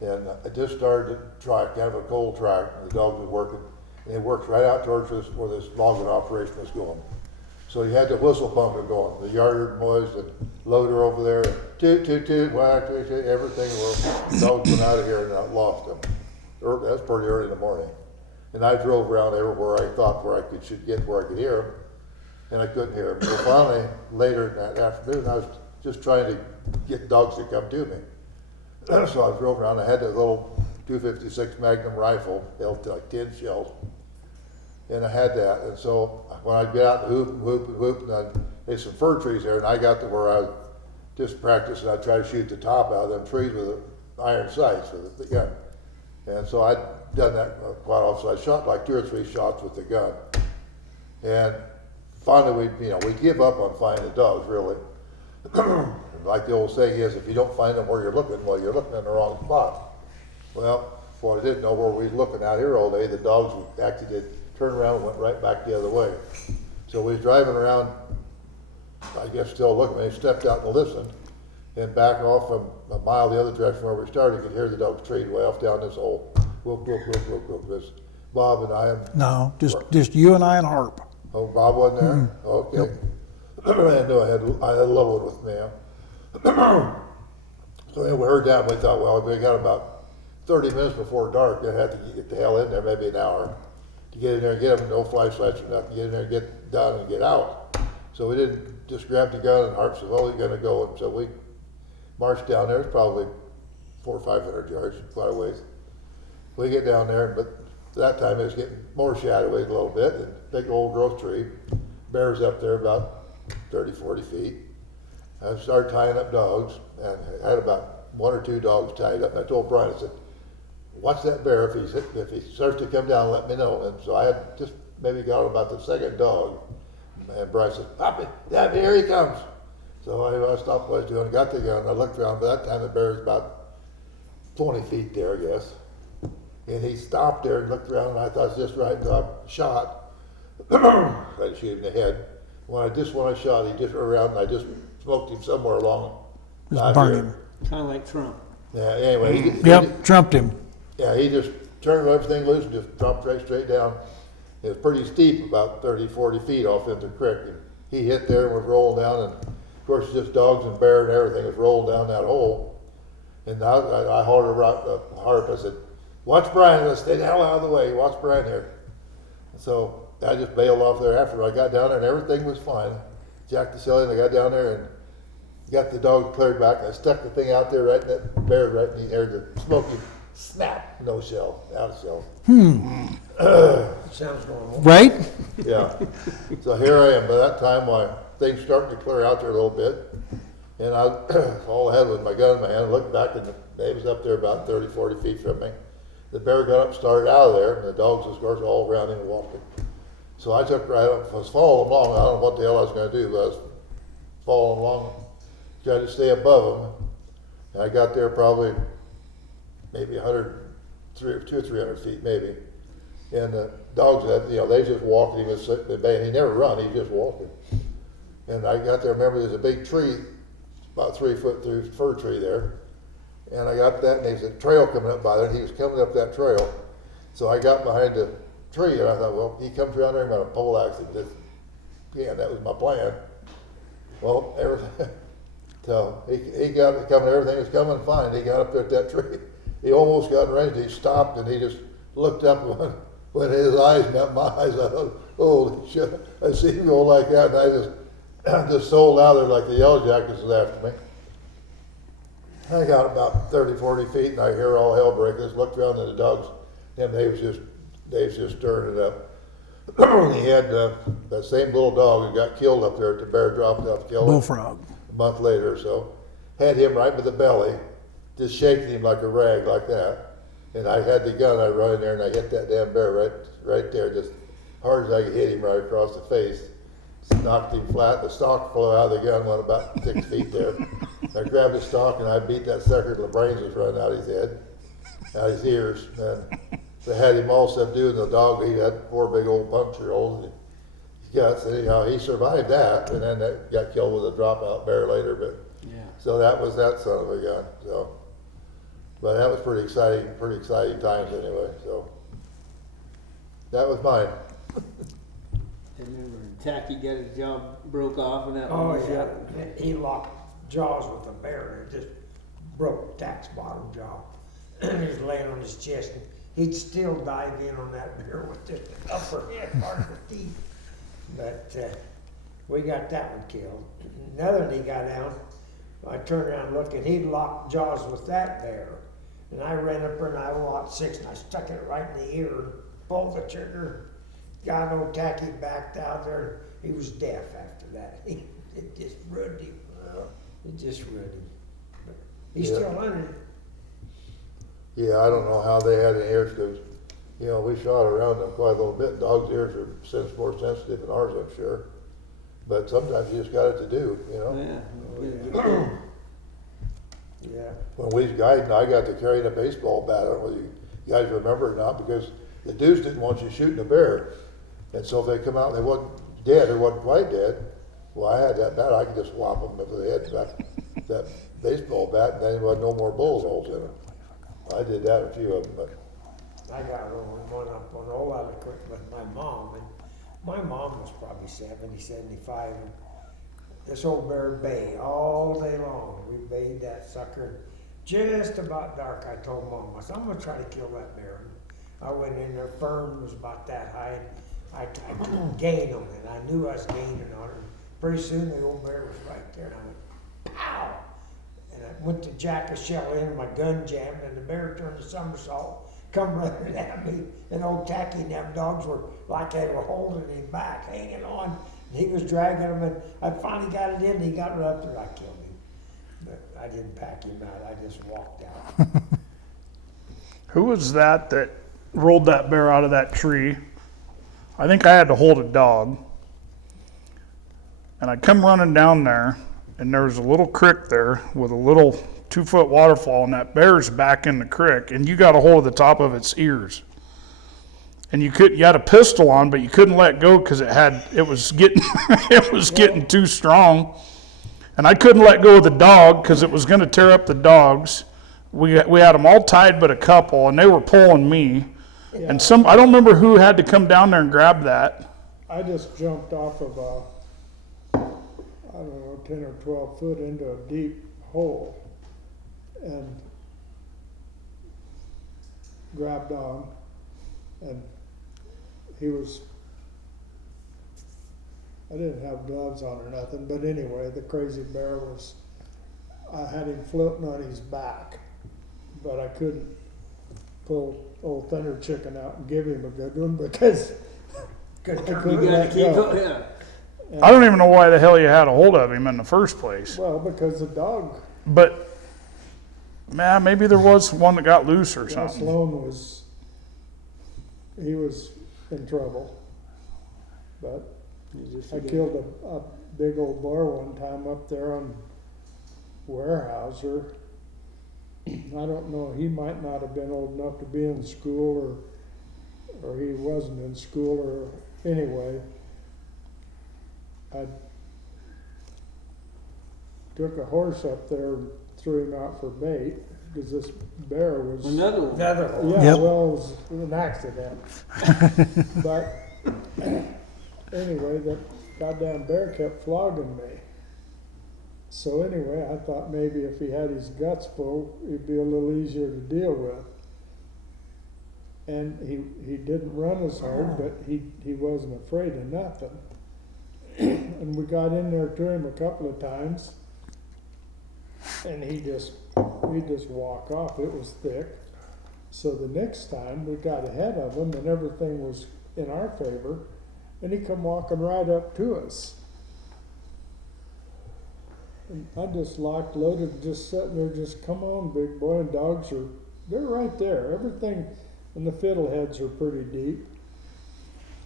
And I just started to track, kind of a cold track, and the dog was working. And it worked right out towards where this logging operation was going. So you had the whistle bunker going, the yarder boys, the loader over there, toot, toot, toot, whack, toot, toot, everything. Well, the dogs went out of here and I lost them. That's pretty early in the morning. And I drove around everywhere I thought where I should get where I could hear them, and I couldn't hear them. So finally, later in that afternoon, I was just trying to get dogs to come to me. So I drove around. I had this little 256 Magnum rifle, held like 10 shells, and I had that. And so when I'd get out and hoop and whoop and whoop, and there's some fir trees there, and I got to where I was just practicing. I'd try to shoot the top out of them trees with an iron sights with the gun. And so I'd done that quite often. So I shot like 2 or 3 shots with the gun. And finally, we give up on finding the dogs, really. Like the old saying is, if you don't find them where you're looking, well, you're looking in the wrong spot. Well, what I didn't know, where we was looking out here all day, the dogs actually did turn around and went right back the other way. So we was driving around, I guess still looking, and he stepped out and listened, and back off from a mile the other direction where we started, you could hear the dogs tread way off down this hole. Whoop, whoop, whoop, whoop, whoop. This Bob and I. No, just you and I and Harp. Oh, Bob wasn't there? Okay. I knew I had a little one with me. So anyway, we heard that and we thought, well, we got about 30 minutes before dark. I had to get the hell in there, maybe an hour, to get in there and get them, no flashlights or nothing, get in there and get done and get out. So we didn't just grab the gun, and Harp said, well, we're gonna go. And so we marched down there. It's probably 400 or 500 yards, quite a ways. We get down there, but that time it was getting more shadowy a little bit, and big old growth tree. Bears up there about 30, 40 feet. I started tying up dogs, and I had about 1 or 2 dogs tied up. And I told Brian, I said, watch that bear. If he starts to come down, let me know. And so I had just maybe got about the second dog. And Brian said, Poppy, Dad, here he comes. So I stopped what I was doing, got the gun. I looked around. By that time, the bear was about 20 feet there, I guess. And he stopped there and looked around, and I thought it was just right. So I shot. I shoot him in the head. When I shot, he just ran around, and I just smoked him somewhere along. Just burn him. Kind of like Trump. Yeah, anyway. Yep, trumped him. Yeah, he just turned everything loose and just dropped right straight down. It was pretty steep, about 30, 40 feet off into the creek. And he hit there and was rolling down, and of course just dogs and bear and everything was rolling down that hole. And I hollered around the harp. I said, watch Brian, let's stay the hell out of the way, watch Brian here. And so I just bailed off there after I got down there, and everything was fine. Jacked the celly, and I got down there and got the dog cleared back, and I stuck the thing out there right in that bear, right in the air, the smoky snap, no shell, out of shell. Sounds normal. Right? Yeah. So here I am. By that time, my thing's starting to clear out there a little bit. And all I had was my gun in my hand. I looked back, and they was up there about 30, 40 feet from me. The bear got up, started out of there, and the dogs, of course, all around him walking. So I took right up, I was following along. I don't know what the hell I was going to do, but I was following along, trying to stay above them. And I got there probably maybe 200 or 300 feet, maybe. And the dogs, they just walked. He was sitting at bay, and he never run. He just walking. And I got there. Remember, there's a big tree, about 3 foot through fir tree there. And I got that, and there's a trail coming up by there. And he was coming up that trail. So I got behind the tree, and I thought, well, he comes around there, I'm going to pole axe him. Yeah, that was my plan. Well, everything. So he got coming. Everything was coming fine. He got up there at that tree. He almost got in range. He stopped, and he just looked up, and when his eyes met my eyes, I thought, holy shit, I see him go like that, and I just sold out there like the Yellow Jackets was after me. I got about 30, 40 feet, and I hear all hell break loose. Looked around, and the dogs, and they was just stirring it up. He had that same little dog who got killed up there at the bear dropped off, killed him. Bullfrog. A month later or so. Had him right by the belly, just shaking him like a rag like that. And I had the gun, I run in there and I hit that damn bear right there, just hard as I could hit him right across the face. Just knocked him flat. The stock flew out of the gun, went about 6 feet there. I grabbed the stock and I beat that sucker till the brains was running out of his head, out of his ears. And they had him all subdued, and the dog, he had 4 big old puncture holes in his guts. Anyhow, he survived that, and then that got killed with a dropout bear later. But Yeah. so that was that son of a gun. So. But that was pretty exciting times anyway, so. That was mine. I remember Tacky got his jaw broke off and that Oh, one was yeah, shut. he locked jaws with a bear, and it just broke Tack's bottom jaw. He was laying on his chest, and he'd still dive in on that bear with just the upper head part of the teeth. But we got that one killed. Another one he got down, I turned around and looked, and he'd locked jaws with that bear. And I ran up there and I locked 6, and I stuck it right in the ear and pulled the trigger. God, old Tacky backed out there. He was deaf after that. It just ruined him. It just ruined him. But he's Yeah. still hunting. Yeah, I don't know how they had an ears, because, we shot around them quite a little bit. Dogs' ears are more sensitive than ours, I'm sure. But sometimes you just got it to do, Yeah. Yeah. When we was guiding, I got to carrying a baseball bat. I don't know whether you guys remember it or not, because the dudes didn't want you shooting a bear. And so if they come out and they wasn't dead or wasn't quite dead, well, I had that bat. I could just whop them over the head with that baseball bat, and then there wasn't no more bullet holes in it. I did that, a few of them, but I got one up on all out of quick with my mom, and my mom was probably 70, 75, and this old bear bay all day long. We bayed that sucker. Just about dark, I told Mom, I said, I'm gonna try to kill that bear. I went in there, fern was about that high, and I couldn't gain on it. I knew I was gaining on it. Pretty soon the old bear was right there, and I went, pow! And I went to jack a shell in, my gun jammed, and the bear turned a somersault come running at me, and old Tacky and them dogs were like they were holding him back, hanging on. And he was dragging them, and I finally got it in, and he got right up there, I killed him. But I didn't pack him out, I just walked out. Who was that rolled that bear out of that tree? I think I had to hold a dog. And I come running down there, and there's a little creek there with a little 2-foot waterfall, and that bear's back in the creek, and you got a hold of the top of its ears. And you had a pistol on, but you couldn't let go because it was getting it was getting too strong. And I couldn't let go of the dog because it was going to tear up the dogs. We had them all tied but a couple, and they were pulling me. Yeah. And I don't remember who had to come down there and grab that. I just jumped off of I don't know, 10 or 12 foot into a deep hole and grabbed on, and I didn't have gloves on or nothing, but anyway, the crazy bear I had him floating on his back, but I couldn't pull old Thunder Chicken out and give him a good one because I couldn't let go. Yeah. I don't even know why the hell you had a hold of him in the first place. Well, because the dog, But, man, maybe there was one that got loose or Ross something. Sloan he was in trouble. But I killed a big old boar one time up there on Weyerhaeuser. I don't know, he might not have been old enough to be in school, or he wasn't in school, or anyway. I took a horse up there and threw him out for bait because this bear was. Another one. Another one. Yeah, Yep. well, it was an accident. But anyway, that goddamn bear kept flogging me. So anyway, I thought maybe if he had his guts full, it'd be a little easier to deal with. And he didn't run as hard, but he wasn't afraid of nothing. And we got in there to him a couple of times, and he'd just walk off. It was thick. So the next time we got ahead of him, and everything was in our favor, and he come walking right up to us. And I just locked, loaded, just sitting there, just come on, big boy. And dogs they're right there. Everything, and the fiddleheads are pretty deep.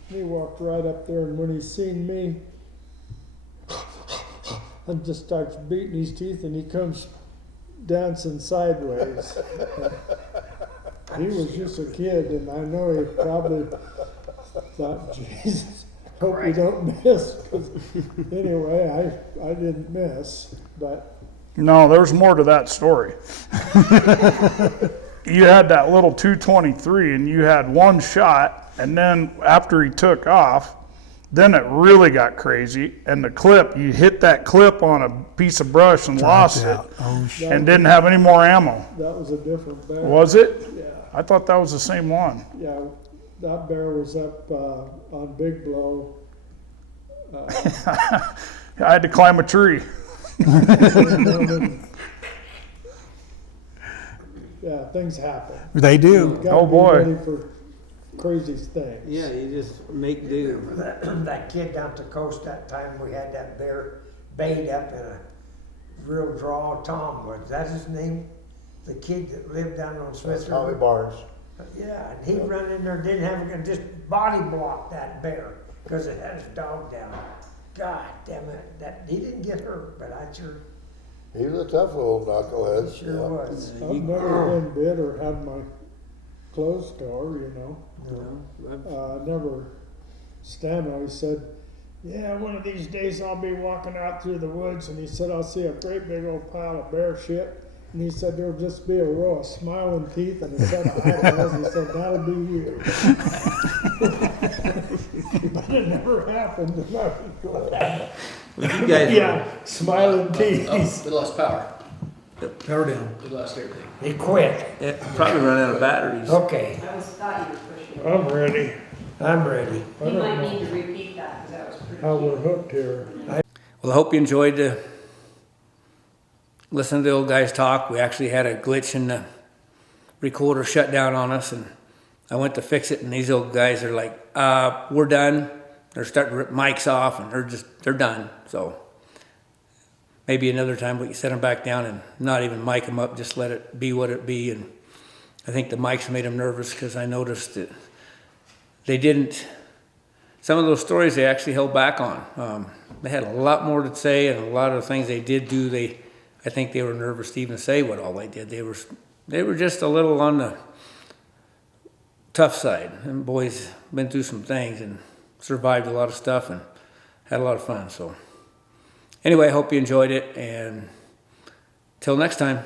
And he walked right up there, and when he seen me, and just starts beating his teeth, and he comes dancing sideways. He was just a kid, and I know he probably thought, Jesus, hope you don't miss. 'Cause anyway, I didn't miss, but No, there's more to that story. You had that little 223, and you had one shot, and then after he took off, then it really got crazy, and the clip, you hit that clip on a piece of brush and lost it, out. Oh, shit. and didn't have any more ammo. that was a different bear. Was it? Yeah, I thought that was the same one. yeah. That bear was up on Big Blow. I had to climb a tree. Yeah, things happen. They do. You gotta Oh, boy. be ready for crazy things. Yeah, you just make do. That kid down at the coast that time, we had that bear bayed up in a real draw. Tom, was that his name? The kid that lived down on Smith Tommy River. Barnes. Yeah, and he run in there, didn't have a, just body blocked that bear because it had his dog down. God damn it, he didn't get hurt, but I sure, He was a tough little knucklehead. sure yeah. was. I've never been bit or had my clothes tore, you know. Never. Stan always said, yeah, one of these days I'll be walking out through the woods, and he said, I'll see a great big old pile of bear shit. And he said, there'll just be a row of smiling teeth and a set of eyeballs. He said, that'll be you. But it never happened. And I was glad. You guys, Yeah, smiling teeth. Oh, we lost power. power down. We lost everything. He quit. Yeah, probably run out of batteries. Okay, I thought you were pushing. I'm ready. I'm ready. I You don't might know need to repeat that, because that was pretty how we're cute. hooked here. Well, I hope you enjoyed listening to the old guys talk. We actually had a glitch in the recorder shut down on us, and I went to fix it, and these old guys are like, we're done. They're starting to rip mics off, and they're done. So maybe another time we can set them back down and not even mic them up, just let it be what it be. And I think the mics made them nervous because I noticed that they didn't, some of those stories they actually held back on. They had a lot more to say, and a lot of the things they did do, I think they were nervous to even say what all they did. They were just a little on the tough side. And boys been through some things and survived a lot of stuff and had a lot of fun. So anyway, I hope you enjoyed it, and till next time.